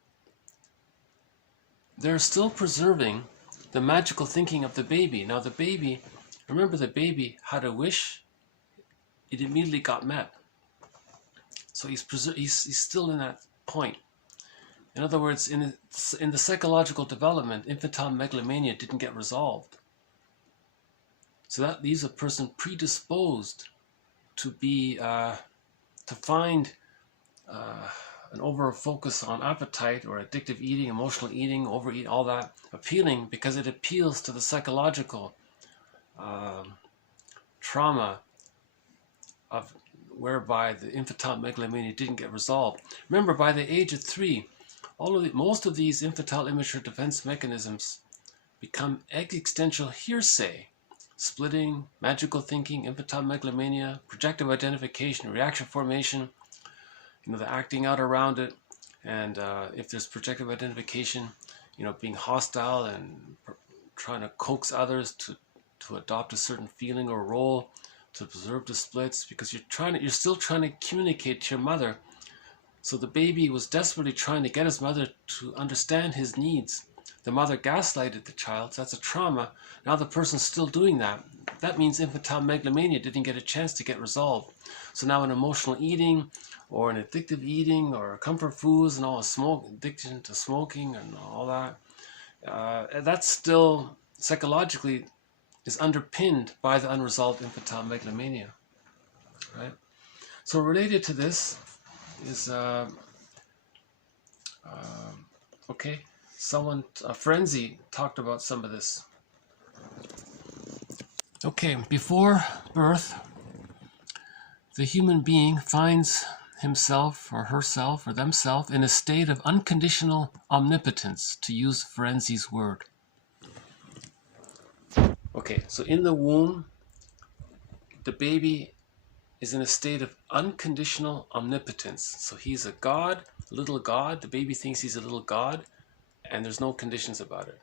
they're still preserving the magical thinking of the baby. Now the baby, remember the baby had a wish, it immediately got met. So he's still in that point. In other words, in the psychological development, infantile megalomania didn't get resolved. So that leaves a person predisposed to be to find an over focus on appetite or addictive eating, emotional eating, overeat, all that appealing because it appeals to the psychological trauma of whereby the infantile megalomania didn't get resolved. Remember, by the age of 3, most of these infantile immature defense mechanisms become existential hearsay. Splitting, magical thinking, infantile megalomania, projective identification, reaction formation, the acting out around it, and if there's projective identification, being hostile and trying to coax others to adopt a certain feeling or role, to preserve the splits, because you're still trying to communicate to your mother. So the baby was desperately trying to get his mother to understand his needs. the mother gaslighted the child, so that's a trauma. Now the person's still doing that. That means infantile megalomania didn't get a chance to get resolved. So now an emotional eating, or an addictive eating, or comfort foods, and all addiction to smoking and all that, that's still psychologically is underpinned by the unresolved infantile megalomania, right? So related to this is, okay, Frenzy talked about some of this. Okay, before birth, the human being finds himself or herself or themselves in a state of unconditional omnipotence, to use Ferenczi's word. Okay, so in the womb, the baby is in a state of unconditional omnipotence. So he's a god, a little god. The baby thinks he's a little god, and there's no conditions about it.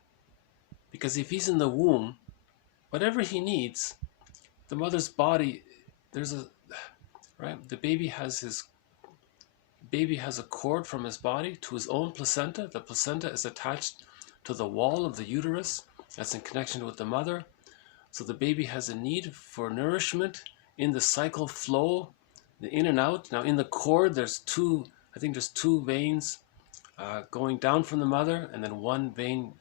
Because if he's in the womb, whatever he needs, the mother's body, right? The baby has a cord from his body to his own placenta. The placenta is attached to the wall of the uterus. That's in connection with the mother. So the baby has a need for nourishment in the cycle flow, the in and out. Now in the cord, there's two veins going down from the mother, and then one vein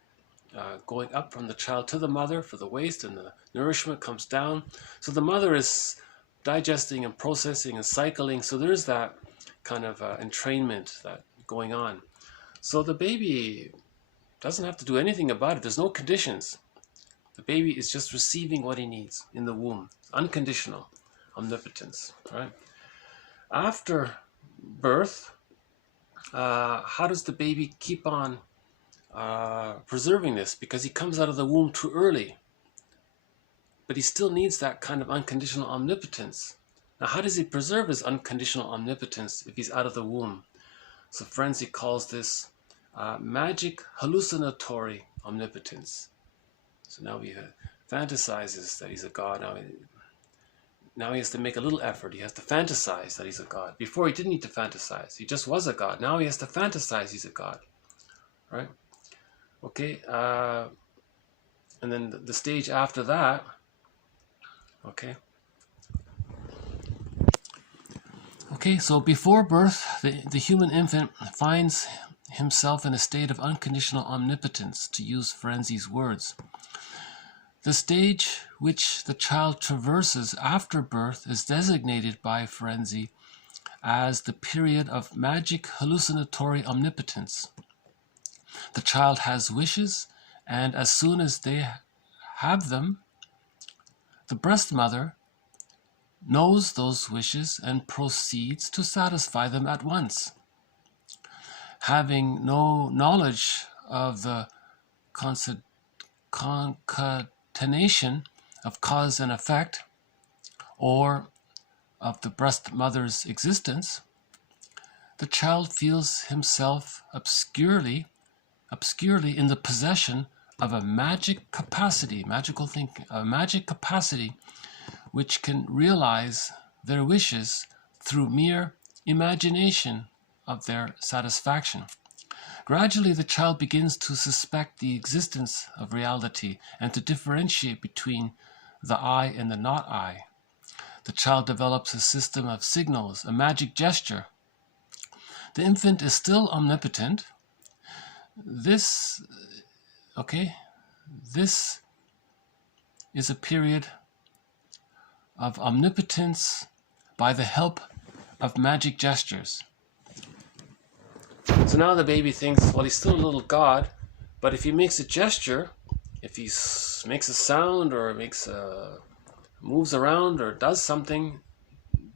going up from the child to the mother for the waste, and the nourishment comes down. So the mother is digesting and processing and cycling. So there's that kind of entrainment that going on. So the baby doesn't have to do anything about it. There's no conditions. The baby is just receiving what he needs in the womb. Unconditional omnipotence, right? After birth, how does the baby keep on preserving this? Because he comes out of the womb too early, but he still needs that kind of unconditional omnipotence. Now, how does he preserve his unconditional omnipotence if he's out of the womb? So Ferenczi calls this magic hallucinatory omnipotence. So now he fantasizes that he's a god. Now he has to make a little effort. He has to fantasize that he's a god. Before he didn't need to fantasize. He just was a god. Now he has to fantasize he's a god. Right? Okay. And then the stage after that. Okay. Okay, so before birth, the human infant finds himself in a state of unconditional omnipotence, to use Ferenczi's words. The stage which the child traverses after birth is designated by Ferenczi as the period of magic hallucinatory omnipotence. The child has wishes, and as soon as they have them, the breast mother knows those wishes and proceeds to satisfy them at once. Having no knowledge of the concatenation of cause and effect, or of the breast mother's existence, the child feels himself obscurely in the possession of a magical capacity which can realize their wishes through mere imagination of their satisfaction. Gradually, the child begins to suspect the existence of reality and to differentiate between the I and the not I. The child develops a system of signals, a magic gesture. The infant is still omnipotent. This is a period of omnipotence by the help of magic gestures. So now the baby thinks, well, he's still a little god, but if he makes a gesture, if he makes a sound or moves around or does something,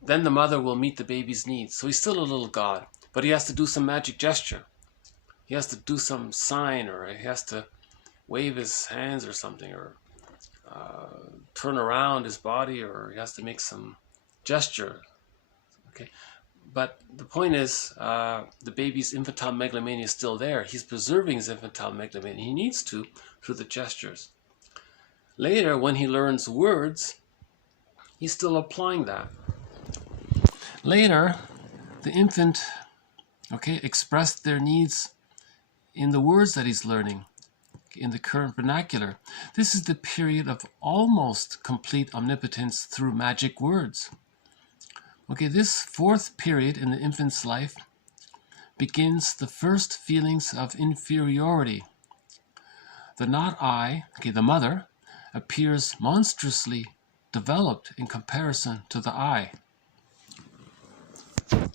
then the mother will meet the baby's needs. So he's still a little god, but he has to do some magic gesture. He has to do some sign, or he has to wave his hands or something, or turn around his body, or he has to make some gesture. Okay. But the point is, the baby's infantile megalomania is still there. He's preserving his infantile megalomania. He needs to through the gestures. Later, when he learns words, he's still applying that. Later, the infant, expressed their needs in the words that he's learning. in the current vernacular. This is the period of almost complete omnipotence through magic words. Okay, this fourth period in the infant's life begins the first feelings of inferiority. The not I, okay, the mother, appears monstrously developed in comparison to the I.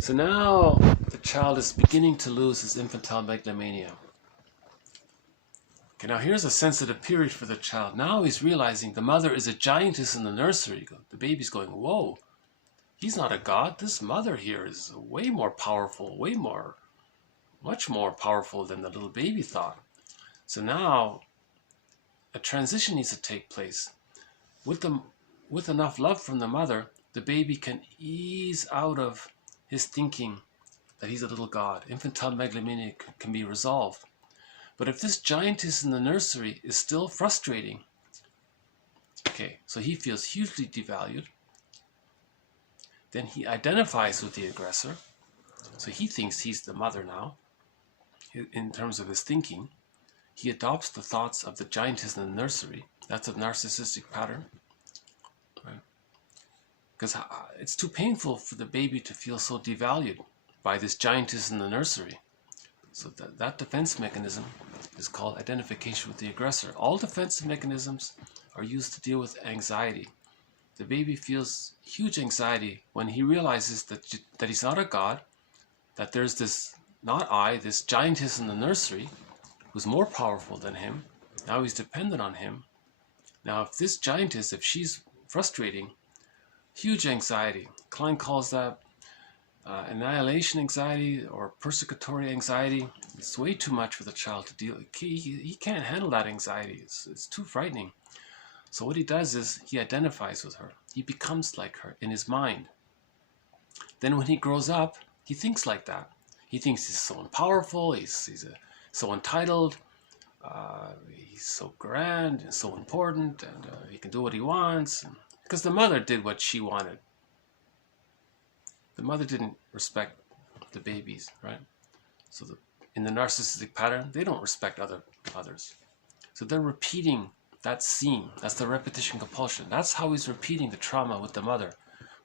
So now the child is beginning to lose his infantile megalomania. Okay, now here's a sensitive period for the child. Now he's realizing the mother is a giantess in the nursery. The baby's going, whoa, he's not a god. This mother here is way more powerful, much more powerful than the little baby thought. So now a transition needs to take place. With enough love from the mother, the baby can ease out of his thinking that he's a little god. Infantile megalomania can be resolved. But if this giantess in the nursery is still frustrating, okay, so he feels hugely devalued, then he identifies with the aggressor. So he thinks he's the mother now. In terms of his thinking, he adopts the thoughts of the giantess in the nursery. That's a narcissistic pattern. Right? Because it's too painful for the baby to feel so devalued by this giantess in the nursery. So that defense mechanism is called identification with the aggressor. All defensive mechanisms are used to deal with anxiety. The baby feels huge anxiety when he realizes that he's not a god, that there's this, not I, this giantess in the nursery who's more powerful than him. Now he's dependent on him. Now if this giantess, if she's frustrating, huge anxiety. Klein calls that annihilation anxiety or persecutory anxiety. It's way too much for the child to deal with. He can't handle that anxiety. It's too frightening. So what he does is he identifies with her. He becomes like her in his mind. Then when he grows up, he thinks like that. He thinks he's so powerful, he's so entitled, he's so grand and so important, and he can do what he wants. Because the mother did what she wanted. The mother didn't respect the babies, right? So in the narcissistic pattern, they don't respect others. So they're repeating that scene. That's the repetition compulsion. That's how he's repeating the trauma with the mother.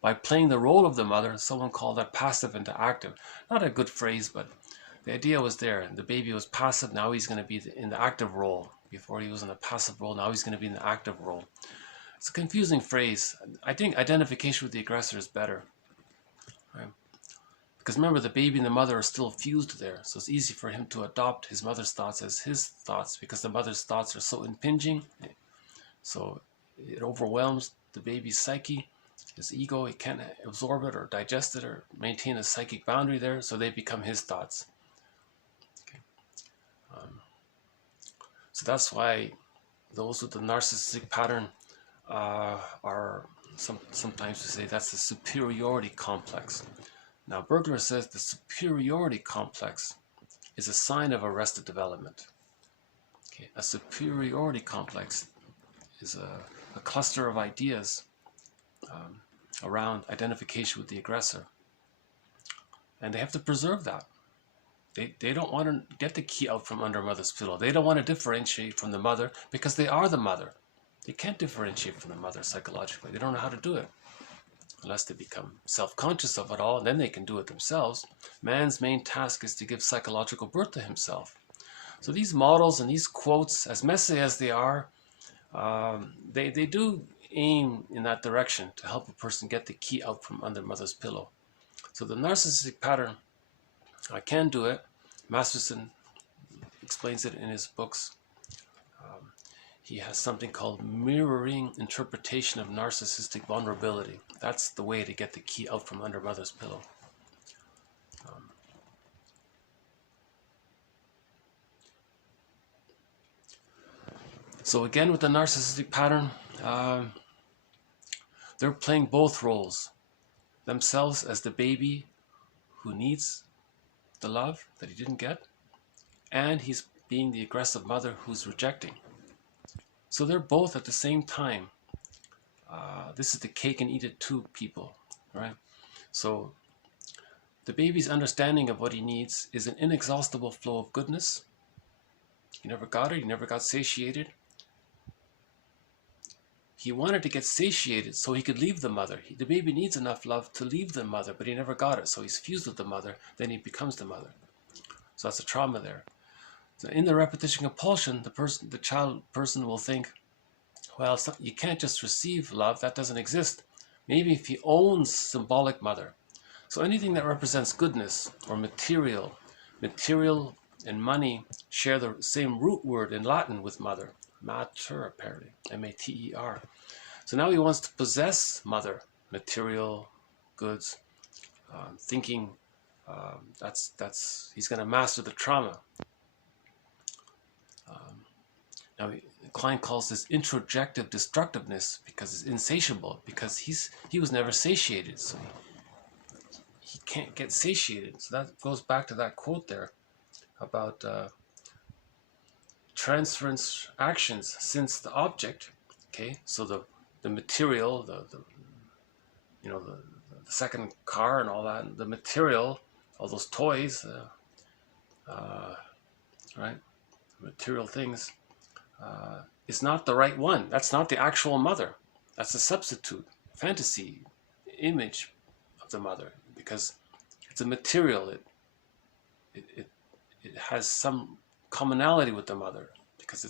By playing the role of the mother, someone called that passive into active. Not a good phrase, but the idea was there. And the baby was passive, now he's going to be in the active role. Before he was in the passive role, now he's going to be in the active role. It's a confusing phrase. I think identification with the aggressor is better. Right? Because remember, the baby and the mother are still fused there. So it's easy for him to adopt his mother's thoughts as his thoughts because the mother's thoughts are so impinging. So it overwhelms the baby's psyche, his ego. He can't absorb it or digest it or maintain a psychic boundary there. So they become his thoughts. Okay. So that's why those with the narcissistic pattern are sometimes we say that's the superiority complex. Now Bergler says the superiority complex is a sign of arrested development. Okay, a superiority complex is a cluster of ideas around identification with the aggressor, and they have to preserve that. They don't want to get the key out from under mother's pillow. They don't want to differentiate from the mother because they are the mother. They can't differentiate from the mother psychologically. They don't know how to do it. Unless they become self-conscious of it all, and then they can do it themselves. Man's main task is to give psychological birth to himself. So these models and these quotes, as messy as they are, they do aim in that direction to help a person get the key out from under mother's pillow. So the narcissistic pattern, I can do it. Masterson explains it in his books. He has something called mirroring interpretation of narcissistic vulnerability. That's the way to get the key out from under mother's pillow. So again, with the narcissistic pattern, they're playing both roles. Themselves as the baby who needs the love that he didn't get, and he's being the aggressive mother who's rejecting. So they're both at the same time. This is the cake and eat it too people, right? So the baby's understanding of what he needs is an inexhaustible flow of goodness, He never got it. He never got satiated. He wanted to get satiated so he could leave the mother. The baby needs enough love to leave the mother, but he never got it. So he's fused with the mother, then he becomes the mother. So that's a trauma there. So in the repetition compulsion, the child person will think, well, you can't just receive love. That doesn't exist. Maybe if he owns symbolic mother. So anything that represents goodness or material and money share the same root word in Latin with mother. Mater, apparently, M-A-T-E-R. So now he wants to possess mother, material, goods, thinking he's going to master the trauma. Now Klein calls this introjective destructiveness because it's insatiable, because he was never satiated, so he can't get satiated. So that goes back to that quote there about transference actions since the object. Okay, so the material, the second car and all that, the material, all those toys, right, material things, is not the right one. That's not the actual mother. That's a substitute, fantasy image of the mother, because it's a material. It has some commonality with the mother because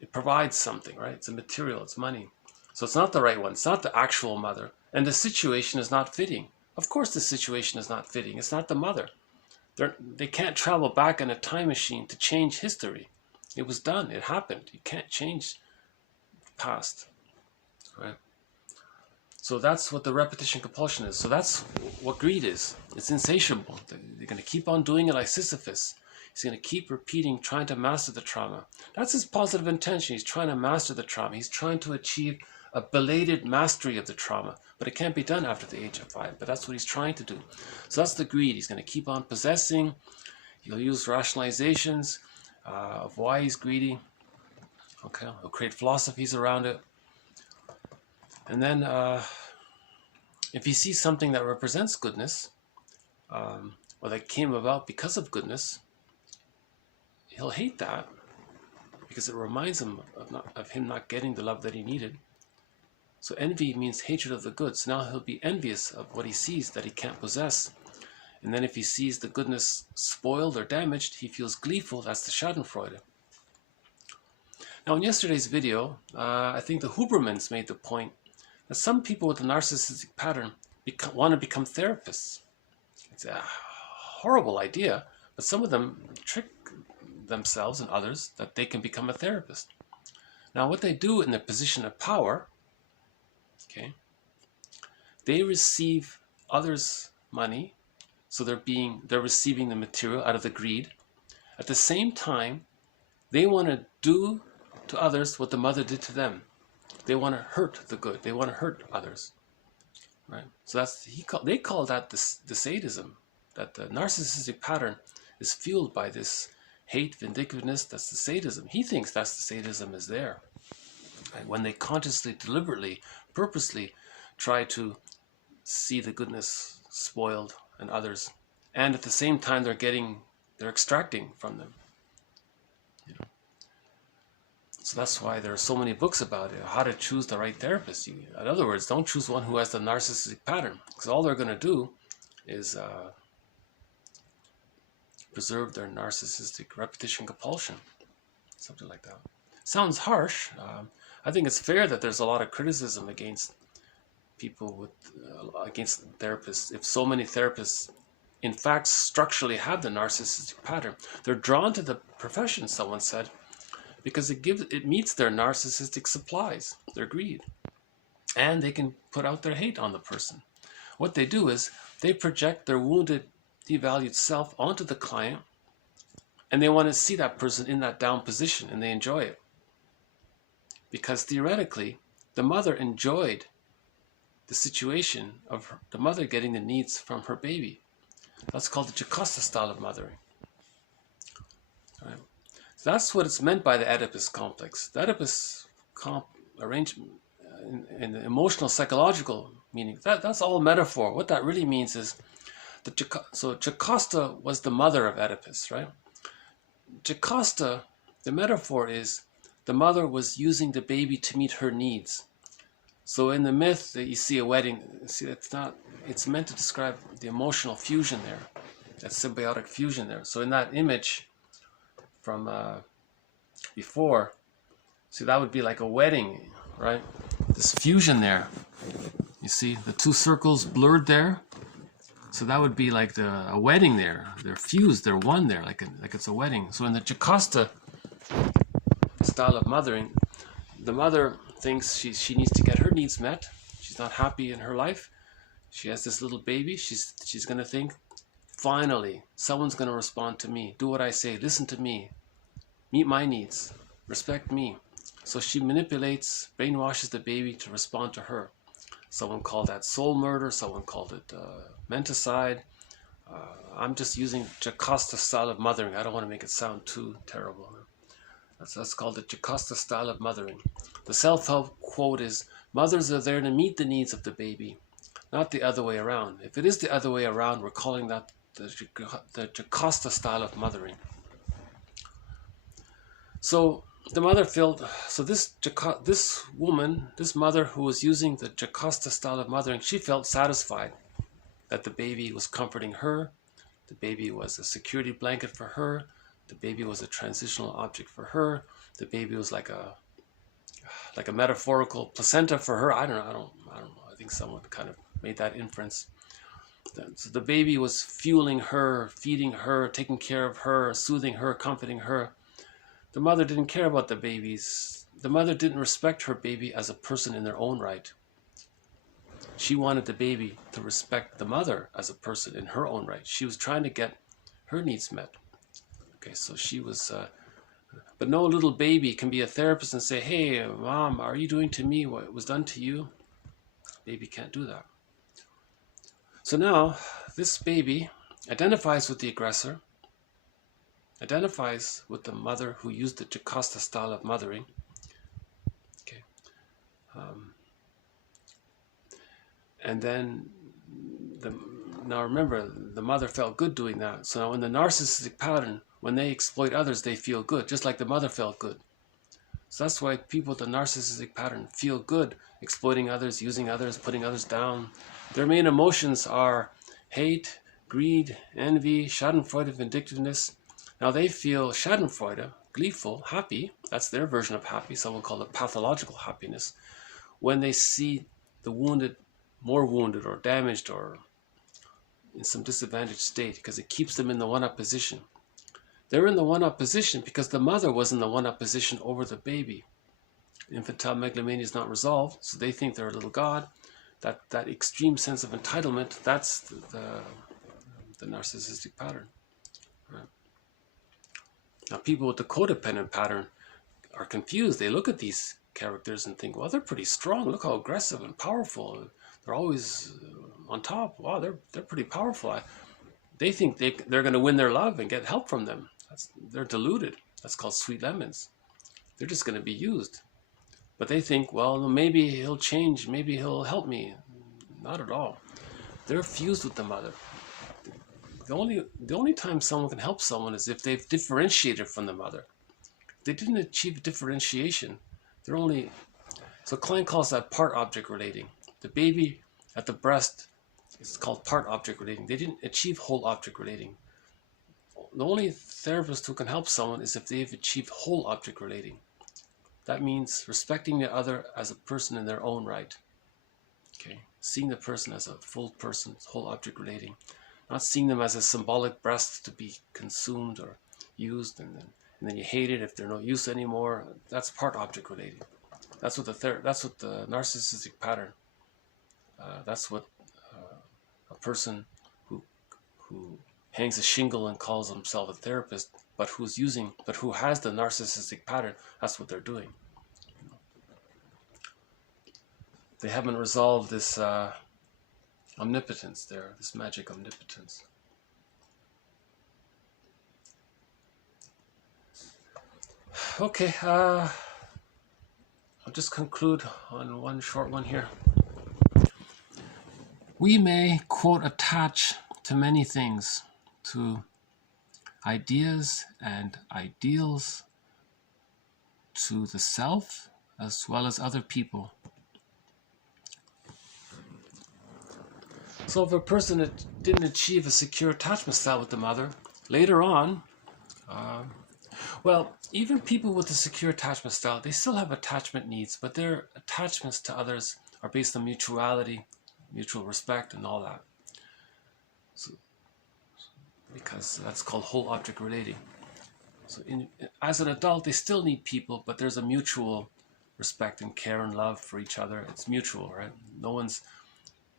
it provides something, right? It's a material, it's money. So it's not the right one. It's not the actual mother. And the situation is not fitting. Of course the situation is not fitting. It's not the mother. They can't travel back in a time machine to change history. It was done. It happened. You can't change the past, right? So that's what the repetition compulsion is. So that's what greed is. It's insatiable. They're going to keep on doing it like Sisyphus. He's going to keep repeating, trying to master the trauma. That's his positive intention. He's trying to master the trauma. He's trying to achieve a belated mastery of the trauma. But it can't be done after the age of 5. But that's what he's trying to do. So that's the greed. He's going to keep on possessing. He'll use rationalizations of why he's greedy. Okay, he'll create philosophies around it. And then if he sees something that represents goodness, or that came about because of goodness, he'll hate that because it reminds him of him not getting the love that he needed. So envy means hatred of the good. So now he'll be envious of what he sees that he can't possess. And then if he sees the goodness spoiled or damaged, he feels gleeful. That's the Schadenfreude. Now in yesterday's video, I think the Hoobermans made the point that some people with a narcissistic pattern want to become therapists. It's a horrible idea, but some of them trick themselves and others that they can become a therapist. Now what they do in their position of power, okay, they receive others' money, so they're receiving the material out of the greed. At the same time, they want to do to others what the mother did to them. They want to hurt the good. They want to hurt others, right? So they call that the sadism. That the narcissistic pattern is fueled by this hate, vindictiveness. That's the sadism. He thinks that's the sadism is there. Right? When they consciously, deliberately, purposely try to see the goodness spoiled in others, and at the same time they're extracting from them. You know? So that's why there are so many books about it, how to choose the right therapist. In other words, don't choose one who has the narcissistic pattern, because all they're going to do is preserve their narcissistic repetition compulsion, something like that. Sounds harsh. I think it's fair that there's a lot of criticism against people with against therapists. If so many therapists in fact structurally have the narcissistic pattern, they're drawn to the profession, someone said, because it meets their narcissistic supplies, their greed, and they can put out their hate on the person. What they do is they project their wounded, devalued self onto the client, and they want to see that person in that down position, and they enjoy it. Because theoretically, the mother enjoyed the situation of the mother getting the needs from her baby. That's called the Jocasta style of mothering. Right? So that's what it's meant by the Oedipus complex. The Oedipus arrangement in the emotional psychological meaning, that's all metaphor. What that really means is so Jocasta was the mother of Oedipus, right? Jocasta, the metaphor is the mother was using the baby to meet her needs. So in the myth that you see a wedding, see, it's meant to describe the emotional fusion there, that symbiotic fusion there. So in that image from before, see, that would be like a wedding, right? This fusion there. You see the two circles blurred there? So that would be like a wedding there. They're fused, they're one there, like it's a wedding. So in the Jocasta style of mothering, the mother thinks she needs to get her needs met. She's not happy in her life. She has this little baby. She's going to think, finally, someone's going to respond to me. Do what I say. Listen to me. Meet my needs. Respect me. So she manipulates, brainwashes the baby to respond to her. Someone called that soul murder. Someone called it menticide. I'm just using Jocasta style of mothering. I don't want to make it sound too terrible. That's called the Jocasta style of mothering. The self-help quote is, mothers are there to meet the needs of the baby, not the other way around. If it is the other way around, we're calling that the Jocasta style of mothering. So the mother felt, so this woman, this mother who was using the Jocasta style of mothering, she felt satisfied that the baby was comforting her, the baby was a security blanket for her, the baby was a transitional object for her, the baby was like a metaphorical placenta for her. I don't know. I think someone kind of made that inference. So the baby was fueling her, feeding her, taking care of her, soothing her, comforting her. The mother didn't care about the babies. The mother didn't respect her baby as a person in their own right. She wanted the baby to respect the mother as a person in her own right. She was trying to get her needs met. Okay, so she was, but no little baby can be a therapist and say, hey, mom, are you doing to me what was done to you? Baby can't do that. So now, this baby identifies with the aggressor, identifies with the mother who used the Jocasta style of mothering. Okay. And then, now remember, the mother felt good doing that. So now in the narcissistic pattern, when they exploit others, they feel good, just like the mother felt good. So that's why people with the narcissistic pattern feel good exploiting others, using others, putting others down. Their main emotions are hate, greed, envy, schadenfreude, vindictiveness. Now they feel schadenfreude, gleeful, happy. That's their version of happy. Some will call it pathological happiness. When they see the wounded more wounded or damaged or in some disadvantaged state, because it keeps them in the one-up position. They're in the one-up position because the mother was in the one-up position over the baby. Infantile megalomania is not resolved, so they think they're a little god. That extreme sense of entitlement, that's the narcissistic pattern. Right? Now, people with the codependent pattern are confused. They look at these characters and think, well, they're pretty strong. Look how aggressive and powerful. They're always on top. Wow, they're pretty powerful. They think they're going to win their love and get help from them. They're deluded. That's called sweet lemons. They're just going to be used. But they think, well, maybe he'll change. Maybe he'll help me. Not at all. They're fused with the mother. The only time someone can help someone is if they've differentiated from the mother. If they didn't achieve differentiation, they're only... So Klein calls that part object relating. The baby at the breast is called part object relating. They didn't achieve whole object relating. The only therapist who can help someone is if they've achieved whole object relating. That means respecting the other as a person in their own right. Okay, seeing the person as a full person, whole object relating. Not seeing them as a symbolic breast to be consumed or used, and then you hate it if they're no use anymore. That's part object relating. That's what the narcissistic pattern. That's what a person who hangs a shingle and calls himself a therapist, but who has the narcissistic pattern. That's what they're doing. They haven't resolved this omnipotence there, this magic omnipotence. Okay, I'll just conclude on one short one here. We may, quote, attach to many things, to ideas and ideals to the self as well as other people. So if a person didn't achieve a secure attachment style with the mother, later on, well, even people with a secure attachment style, they still have attachment needs, but their attachments to others are based on mutuality, mutual respect, and all that. So, because that's called whole object relating. So as an adult, they still need people, but there's a mutual respect and care and love for each other. It's mutual, right? No one's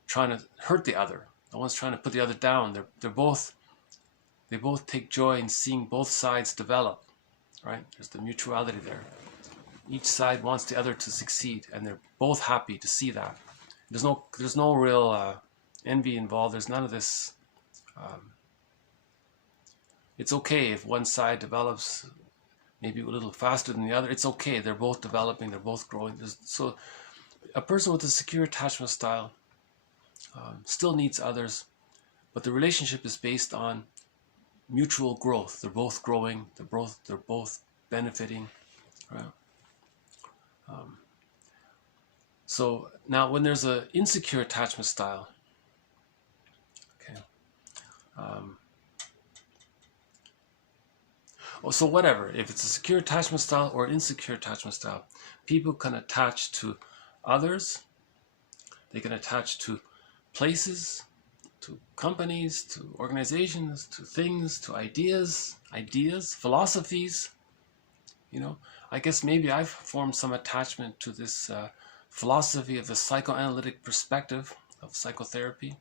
trying to hurt the other. No one's trying to put the other down. They both take joy in seeing both sides develop, right? There's the mutuality there. Each side wants the other to succeed, and they're both happy to see that. There's no real envy involved. There's none of this. It's okay if one side develops maybe a little faster than the other. It's okay. They're both developing. They're both growing. So a person with a secure attachment style still needs others, but the relationship is based on mutual growth. They're both growing. They're both benefiting. Right? So now, when there's an insecure attachment style, okay. So whatever, if it's a secure attachment style or an insecure attachment style, people can attach to others. They can attach to places, to companies, to organizations, to things, to ideas, philosophies. You know, I guess maybe I've formed some attachment to this philosophy of the psychoanalytic perspective of psychotherapy.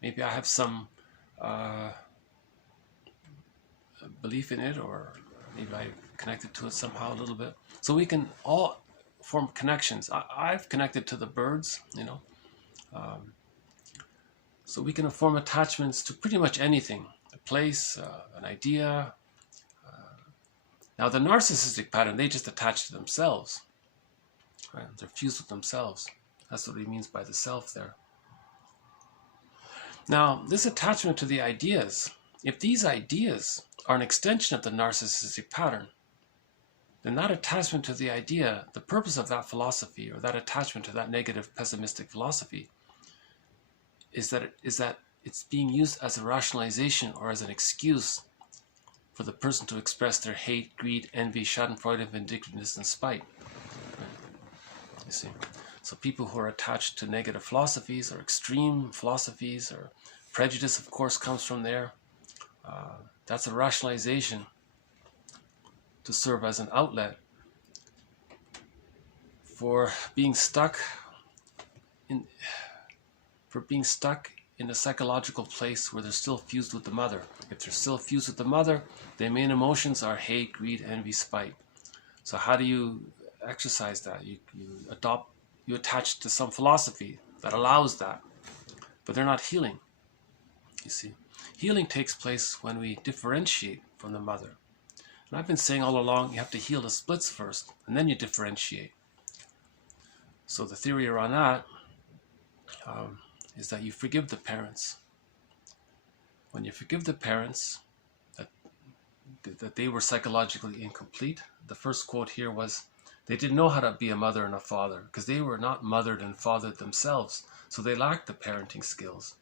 Maybe I have some belief in it, or maybe I connected to it somehow a little bit. So we can all form connections. I've connected to the birds, you know. So we can form attachments to pretty much anything, a place, an idea. Now the narcissistic pattern, they just attach to themselves. Right? They're fused with themselves. That's what he means by the self there. Now, this attachment to the ideas, if these ideas are an extension of the narcissistic pattern, then that attachment to the idea, the purpose of that philosophy or that attachment to that negative pessimistic philosophy is that it's being used as a rationalization or as an excuse for the person to express their hate, greed, envy, schadenfreude, vindictiveness, and spite. Right? You see? So people who are attached to negative philosophies or extreme philosophies, or prejudice, of course, comes from there. That's a rationalization to serve as an outlet for being stuck in a psychological place where they're still fused with the mother. If they're still fused with the mother, their main emotions are hate, greed, envy, spite. So how do you exercise that? You attach to some philosophy that allows that, but they're not healing. You see, healing takes place when we differentiate from the mother. And I've been saying all along, you have to heal the splits first, and then you differentiate. So the theory around that is that you forgive the parents. When you forgive the parents, that they were psychologically incomplete. The first quote here was, they didn't know how to be a mother and a father because they were not mothered and fathered themselves. So they lacked the parenting skills.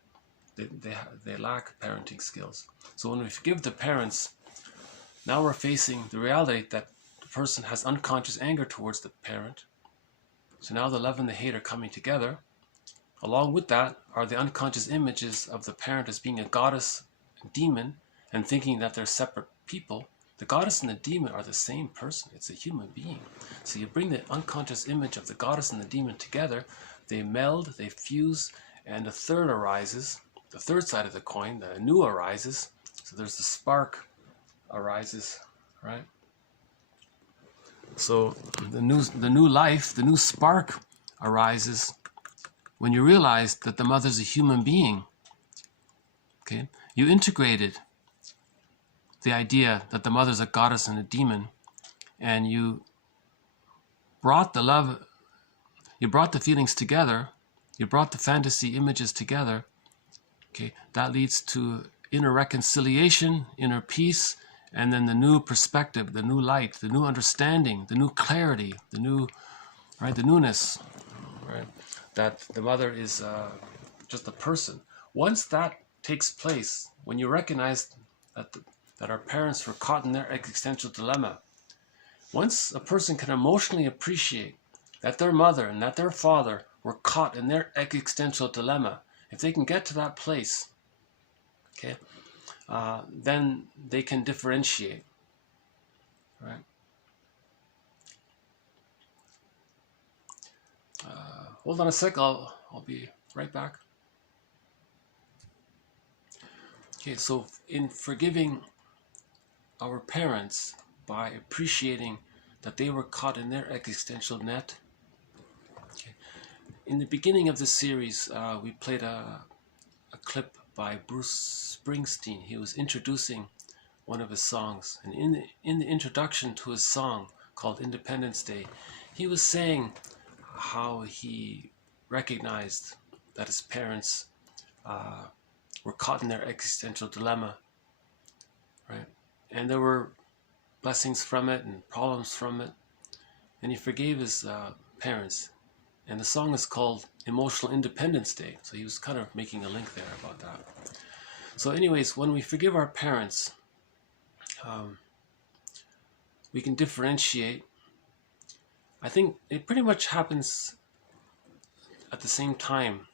They lack parenting skills. So when we forgive the parents, now we're facing the reality that the person has unconscious anger towards the parent. So now the love and the hate are coming together. Along with that are the unconscious images of the parent as being a goddess, a demon, and thinking that they're separate people. The goddess and the demon are the same person. It's a human being. So you bring the unconscious image of the goddess and the demon together, they meld, they fuse, and a third arises. The third side of the coin, the new arises. So there's the spark arises, right? So the new life, the new spark arises when you realize that the mother's a human being. Okay, you integrated the idea that the mother's a goddess and a demon, and you brought the love, you brought the feelings together, you brought the fantasy images together. Okay, that leads to inner reconciliation, inner peace, and then the new perspective, the new light, the new understanding, the new clarity, the new, right, the newness, right, that the mother is just a person. Once that takes place, when you recognize that our parents were caught in their existential dilemma, once a person can emotionally appreciate that their mother and that their father were caught in their existential dilemma, if they can get to that place, okay, then they can differentiate, right? Hold on a sec, I'll be right back. Okay, so in forgiving our parents by appreciating that they were caught in their existential net, okay, in the beginning of the series, we played a clip by Bruce Springsteen. He was introducing one of his songs, and in the introduction to his song called Independence Day, he was saying how he recognized that his parents were caught in their existential dilemma, right? And there were blessings from it and problems from it, and he forgave his parents. And the song is called Emotional Independence Day, so he was kind of making a link there about that. So anyways, when we forgive our parents, we can differentiate. I think it pretty much happens at the same time.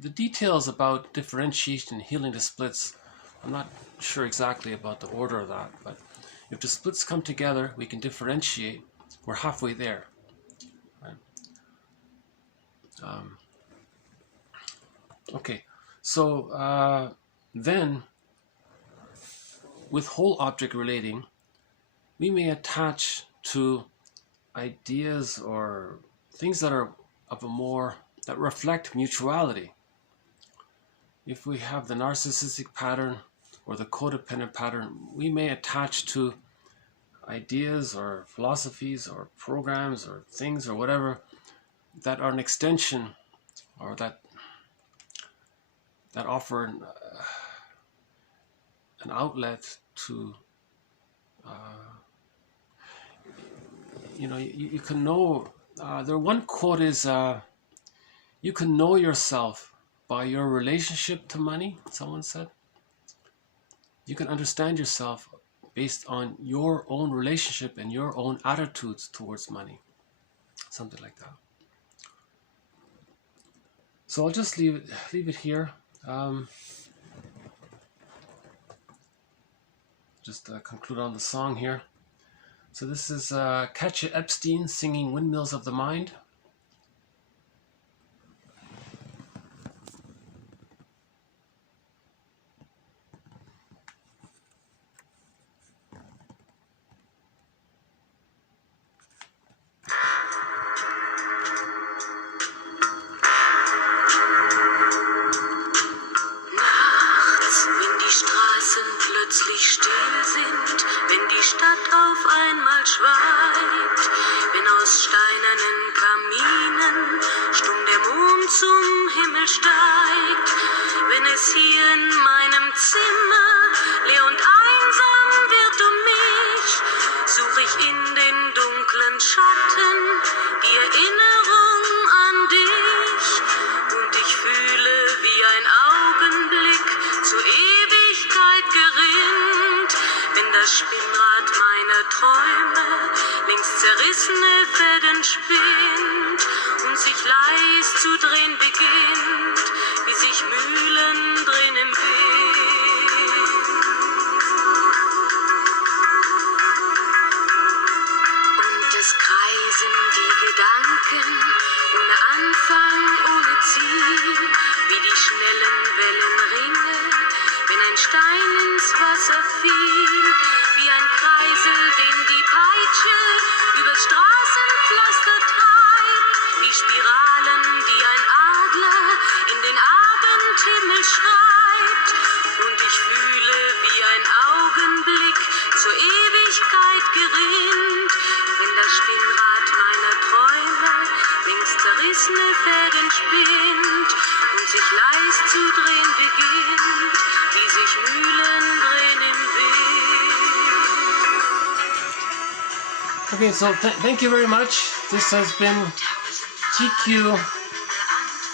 The details about differentiation and healing the splits, I'm not sure exactly about the order of that, but if the splits come together, we can differentiate. We're halfway there. Right? Okay, so then with whole object relating, we may attach to ideas or things that are of a more, that reflect mutuality. If we have the narcissistic pattern or the codependent pattern, we may attach to ideas or philosophies or programs or things or whatever that are an extension or that offer an outlet to you can know, one quote is, you can know yourself by your relationship to money, someone said. You can understand yourself based on your own relationship and your own attitudes towards money. Something like that. So I'll just leave it here. Just conclude on the song here. So this is Katja Epstein singing Windmills of the Mind. Zu drehen beginnt, wie sich Mühlen drehen im Wind. Okay, so thank you very much. This has been TQ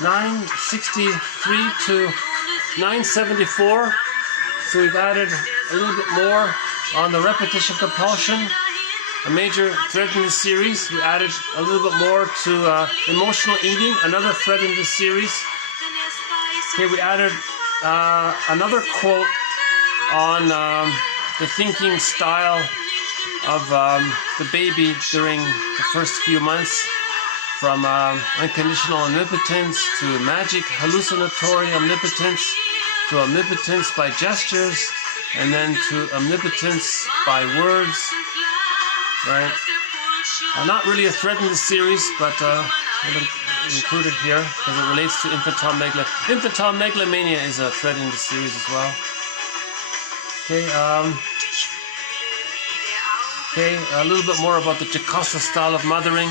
963 to 974. So we've added a little bit more on the repetition compulsion, a major thread in this series. We added a little bit more to emotional eating, another thread in this series. Okay, we added another quote on the thinking style of the baby during the first few months, from unconditional omnipotence to magic hallucinatory omnipotence to omnipotence by gestures, and then to omnipotence by words, right? Not really a thread in the series, but I'll include it here because it relates to infantile megalomania. Infantile megalomania is a thread in the series as well. Okay, a little bit more about the Jocasta style of mothering.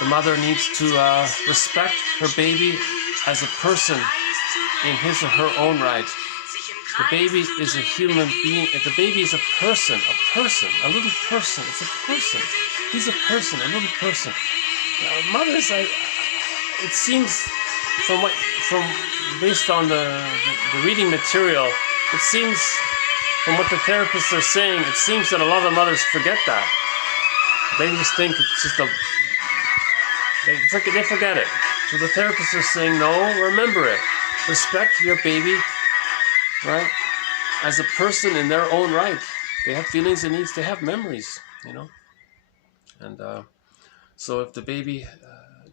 The mother needs to respect her baby as a person in his or her own right. The baby is a human being. If the baby is a person, a little person, it's a person. He's a person, a little person. Mothers, it seems, based on the reading material, it seems, from what the therapists are saying, it seems that a lot of mothers forget that. They just think it's just they forget it. So the therapists are saying, no, remember it. Respect your baby, right, as a person in their own right. They have feelings and needs, they have memories, you know. And so if the baby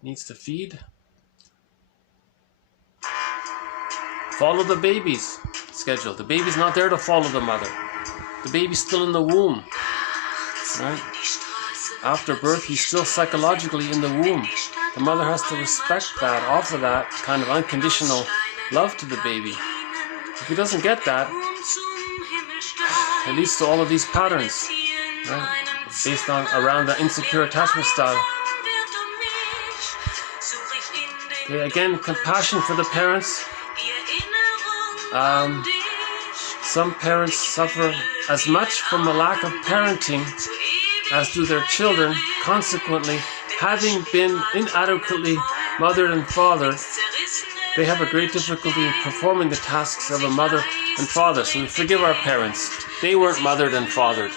needs to feed, follow the baby's schedule. The baby's not there to follow the mother. The baby's still in the womb, right? After birth, he's still psychologically in the womb. The mother has to respect that, offer that kind of unconditional love to the baby. If he doesn't get that, it leads to all of these patterns, right? Based on around the insecure attachment style. Okay, again, compassion for the parents. Some parents suffer as much from a lack of parenting as do their children. Consequently, having been inadequately mothered and fathered, they have a great difficulty in performing the tasks of a mother and father. So we forgive our parents. They weren't mothered and fathered.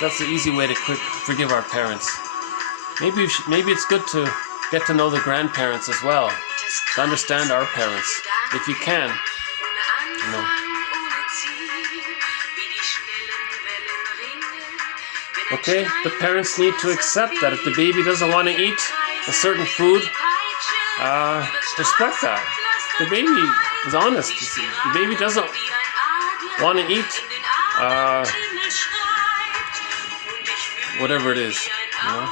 That's the easy way to forgive our parents. Maybe it's good to get to know the grandparents as well, to understand our parents, if you can. You know. Okay, the parents need to accept that if the baby doesn't want to eat a certain food, respect that. The baby is honest. The baby doesn't want to eat whatever it is, you know.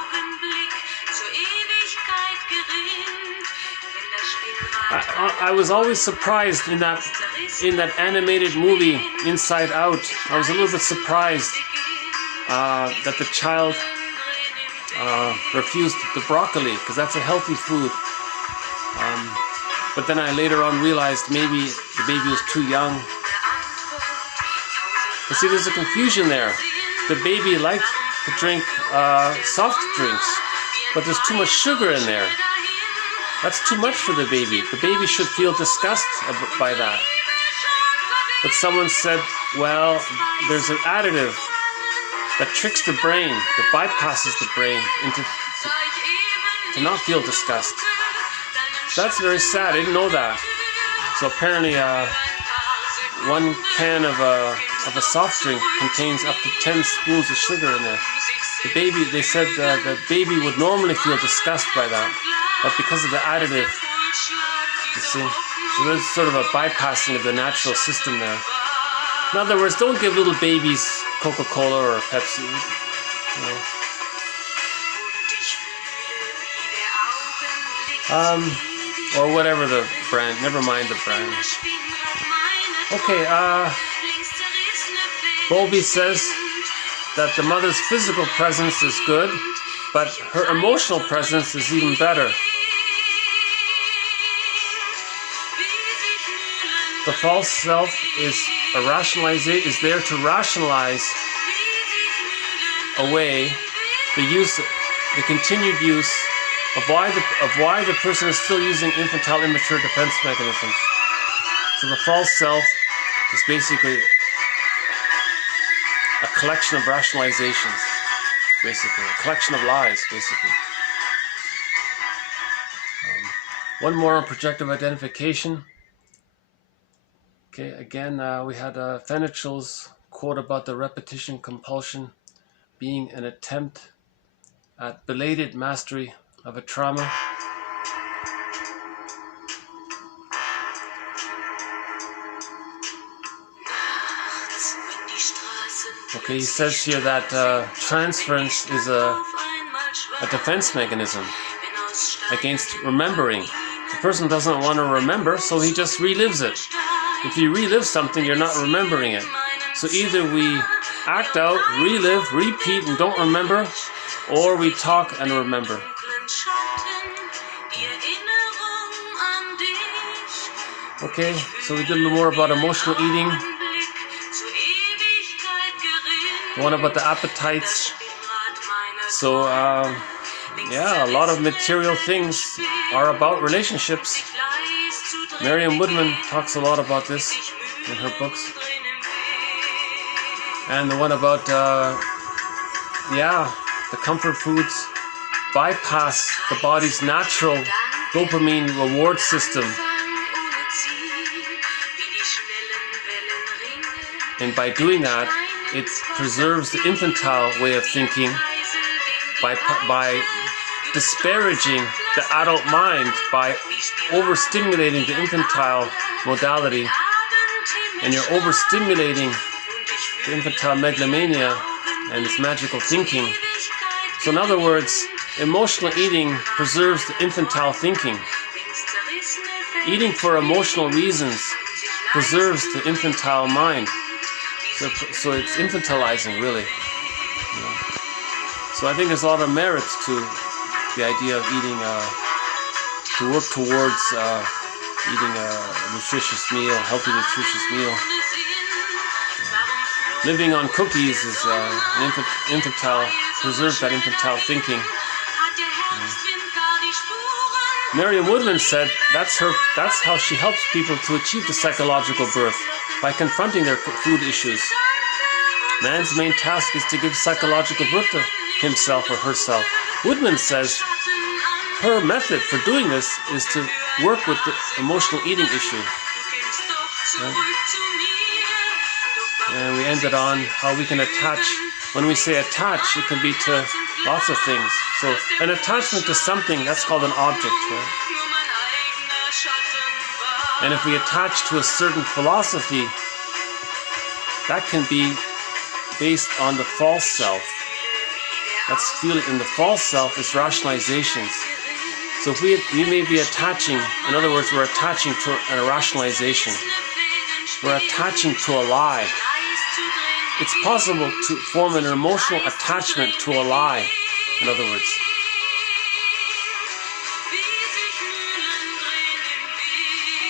I was always surprised in that animated movie Inside Out. I was a little bit surprised that the child refused the broccoli because that's a healthy food. But then I later on realized maybe the baby was too young. But see, there's a confusion there. The baby liked to drink soft drinks, but there's too much sugar in there. That's too much for the baby. The baby should feel disgust by that. But someone said, well, there's an additive that tricks the brain, that bypasses the brain to not feel disgust. So that's very sad. I didn't know that. So apparently, one can of a soft drink contains up to 10 spoons of sugar in there. The baby, they said the baby would normally feel disgust by that, but because of the additive, you see, so there's sort of a bypassing of the natural system there. In other words, don't give little babies Coca-Cola or Pepsi, you know. Or whatever the brand, never mind the brand. Okay, Bowlby says that the mother's physical presence is good, but her emotional presence is even better. The false self is there to rationalize away the continued use of why the person is still using infantile immature defense mechanisms. So the false self is basically a collection of rationalizations, basically a collection of lies, basically. One more on projective identification. Okay, again, we had Fenechil's quote about the repetition compulsion being an attempt at belated mastery of a trauma. Okay, he says here that transference is a defense mechanism against remembering. The person doesn't want to remember, so he just relives it. If you relive something, you're not remembering it. So either we act out, relive, repeat, and don't remember, or we talk and remember. Okay, so we did a little more about emotional eating. The one about the appetites. So, yeah, a lot of material things are about relationships. Mariam Woodman talks a lot about this in her books. And the one about, yeah, the comfort foods bypass the body's natural dopamine reward system. And by doing that, it preserves the infantile way of thinking by disparaging the adult mind, by overstimulating the infantile modality, and you're overstimulating the infantile megalomania and its magical thinking. So in other words, emotional eating preserves the infantile thinking. Eating for emotional reasons preserves the infantile mind. So it's infantilizing, really. Yeah. So I think there's a lot of merit to the idea of eating, to work towards eating a nutritious meal, healthy nutritious meal. Living on cookies is an infantile, preserves that infantile thinking. Mariam Woodman said that's how she helps people to achieve the psychological birth, by confronting their food issues. Man's main task is to give psychological birth to himself or herself. Woodman says her method for doing this is to work with the emotional eating issue. Right? And we ended on how we can attach. When we say attach, it can be to lots of things. So an attachment to something, that's called an object, right? And if we attach to a certain philosophy, that can be based on the false self. That's feeling in the false self is rationalizations. So if we may be attaching, in other words, we're attaching to a rationalization. We're attaching to a lie. It's possible to form an emotional attachment to a lie, in other words.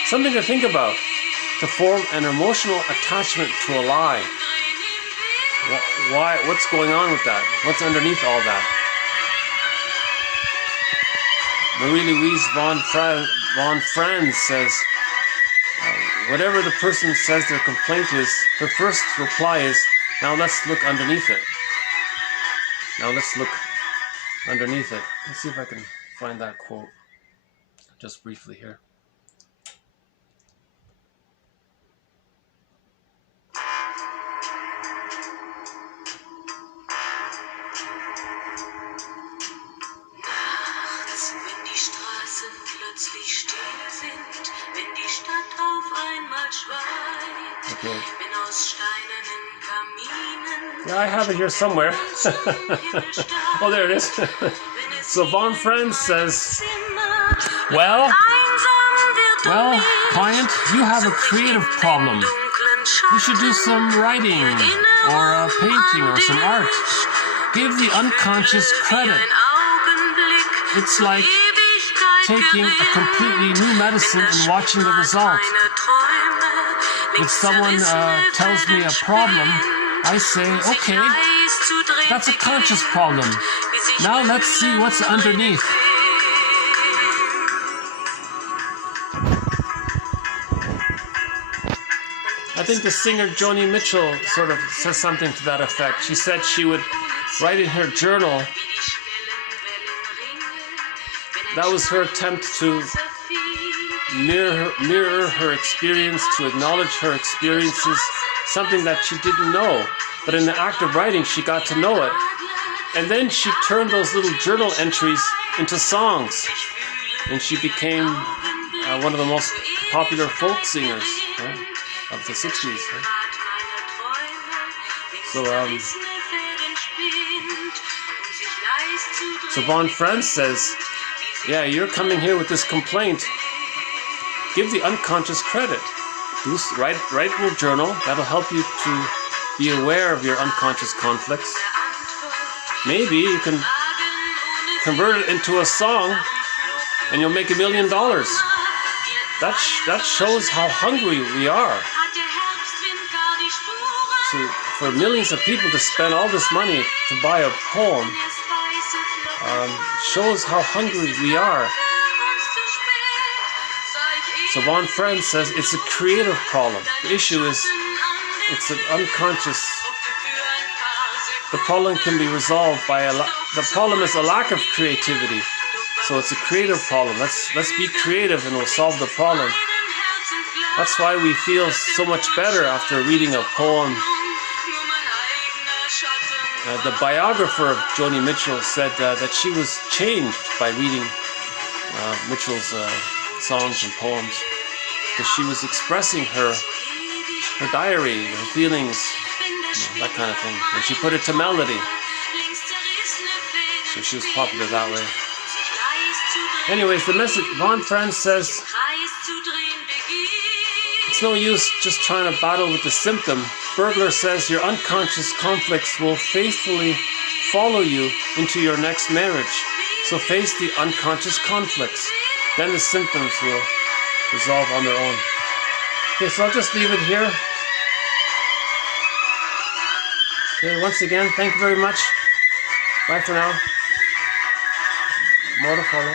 Something to think about, to form an emotional attachment to a lie. Why? What's going on with that? What's underneath all that? Marie-Louise von Franz says, whatever the person says their complaint is, her first reply is, now let's look underneath it. Now let's look underneath it. Let's see if I can find that quote just briefly here. Okay. Yeah, I have it here somewhere. Oh, there it is. So von Franz says, well, client, you have a creative problem. You should do some writing or painting or some art. Give the unconscious credit. It's like taking a completely new medicine and watching the result. If someone tells me a problem, I say, okay, That's a conscious problem. Now let's see what's underneath. I think the singer Joni Mitchell sort of says something to that effect. She said she would write in her journal. That was her attempt to mirror her experience, to acknowledge her experiences, something that she didn't know. But in the act of writing, she got to know it. And then she turned those little journal entries into songs. And she became one of the most popular folk singers of the 60s. Right? So Von Franz says, yeah, you're coming here with this complaint. Give the unconscious credit. Write in your journal. That'll help you to be aware of your unconscious conflicts. Maybe you can convert it into a song and you'll make $1 million. That shows how hungry we are. For millions of people to spend all this money to buy a poem shows how hungry we are. So Von Franz says it's a creative problem. The issue is it's an unconscious. The problem can be resolved by the problem is a lack of creativity. So it's a creative problem. Let's be creative and we'll solve the problem. That's why we feel so much better after reading a poem. The biographer of Joni Mitchell said that she was changed by reading Mitchell's songs and poems, because she was expressing her diary, her feelings, that kind of thing, and she put it to melody. So she was popular that way. Anyways, the message, Von Franz says, it's no use just trying to battle with the symptom. Bergler says your unconscious conflicts will faithfully follow you into your next marriage. So face the unconscious conflicts. Then the symptoms will resolve on their own. Okay, so I'll just leave it here. Okay, once again, thank you very much. Bye for now. More to follow.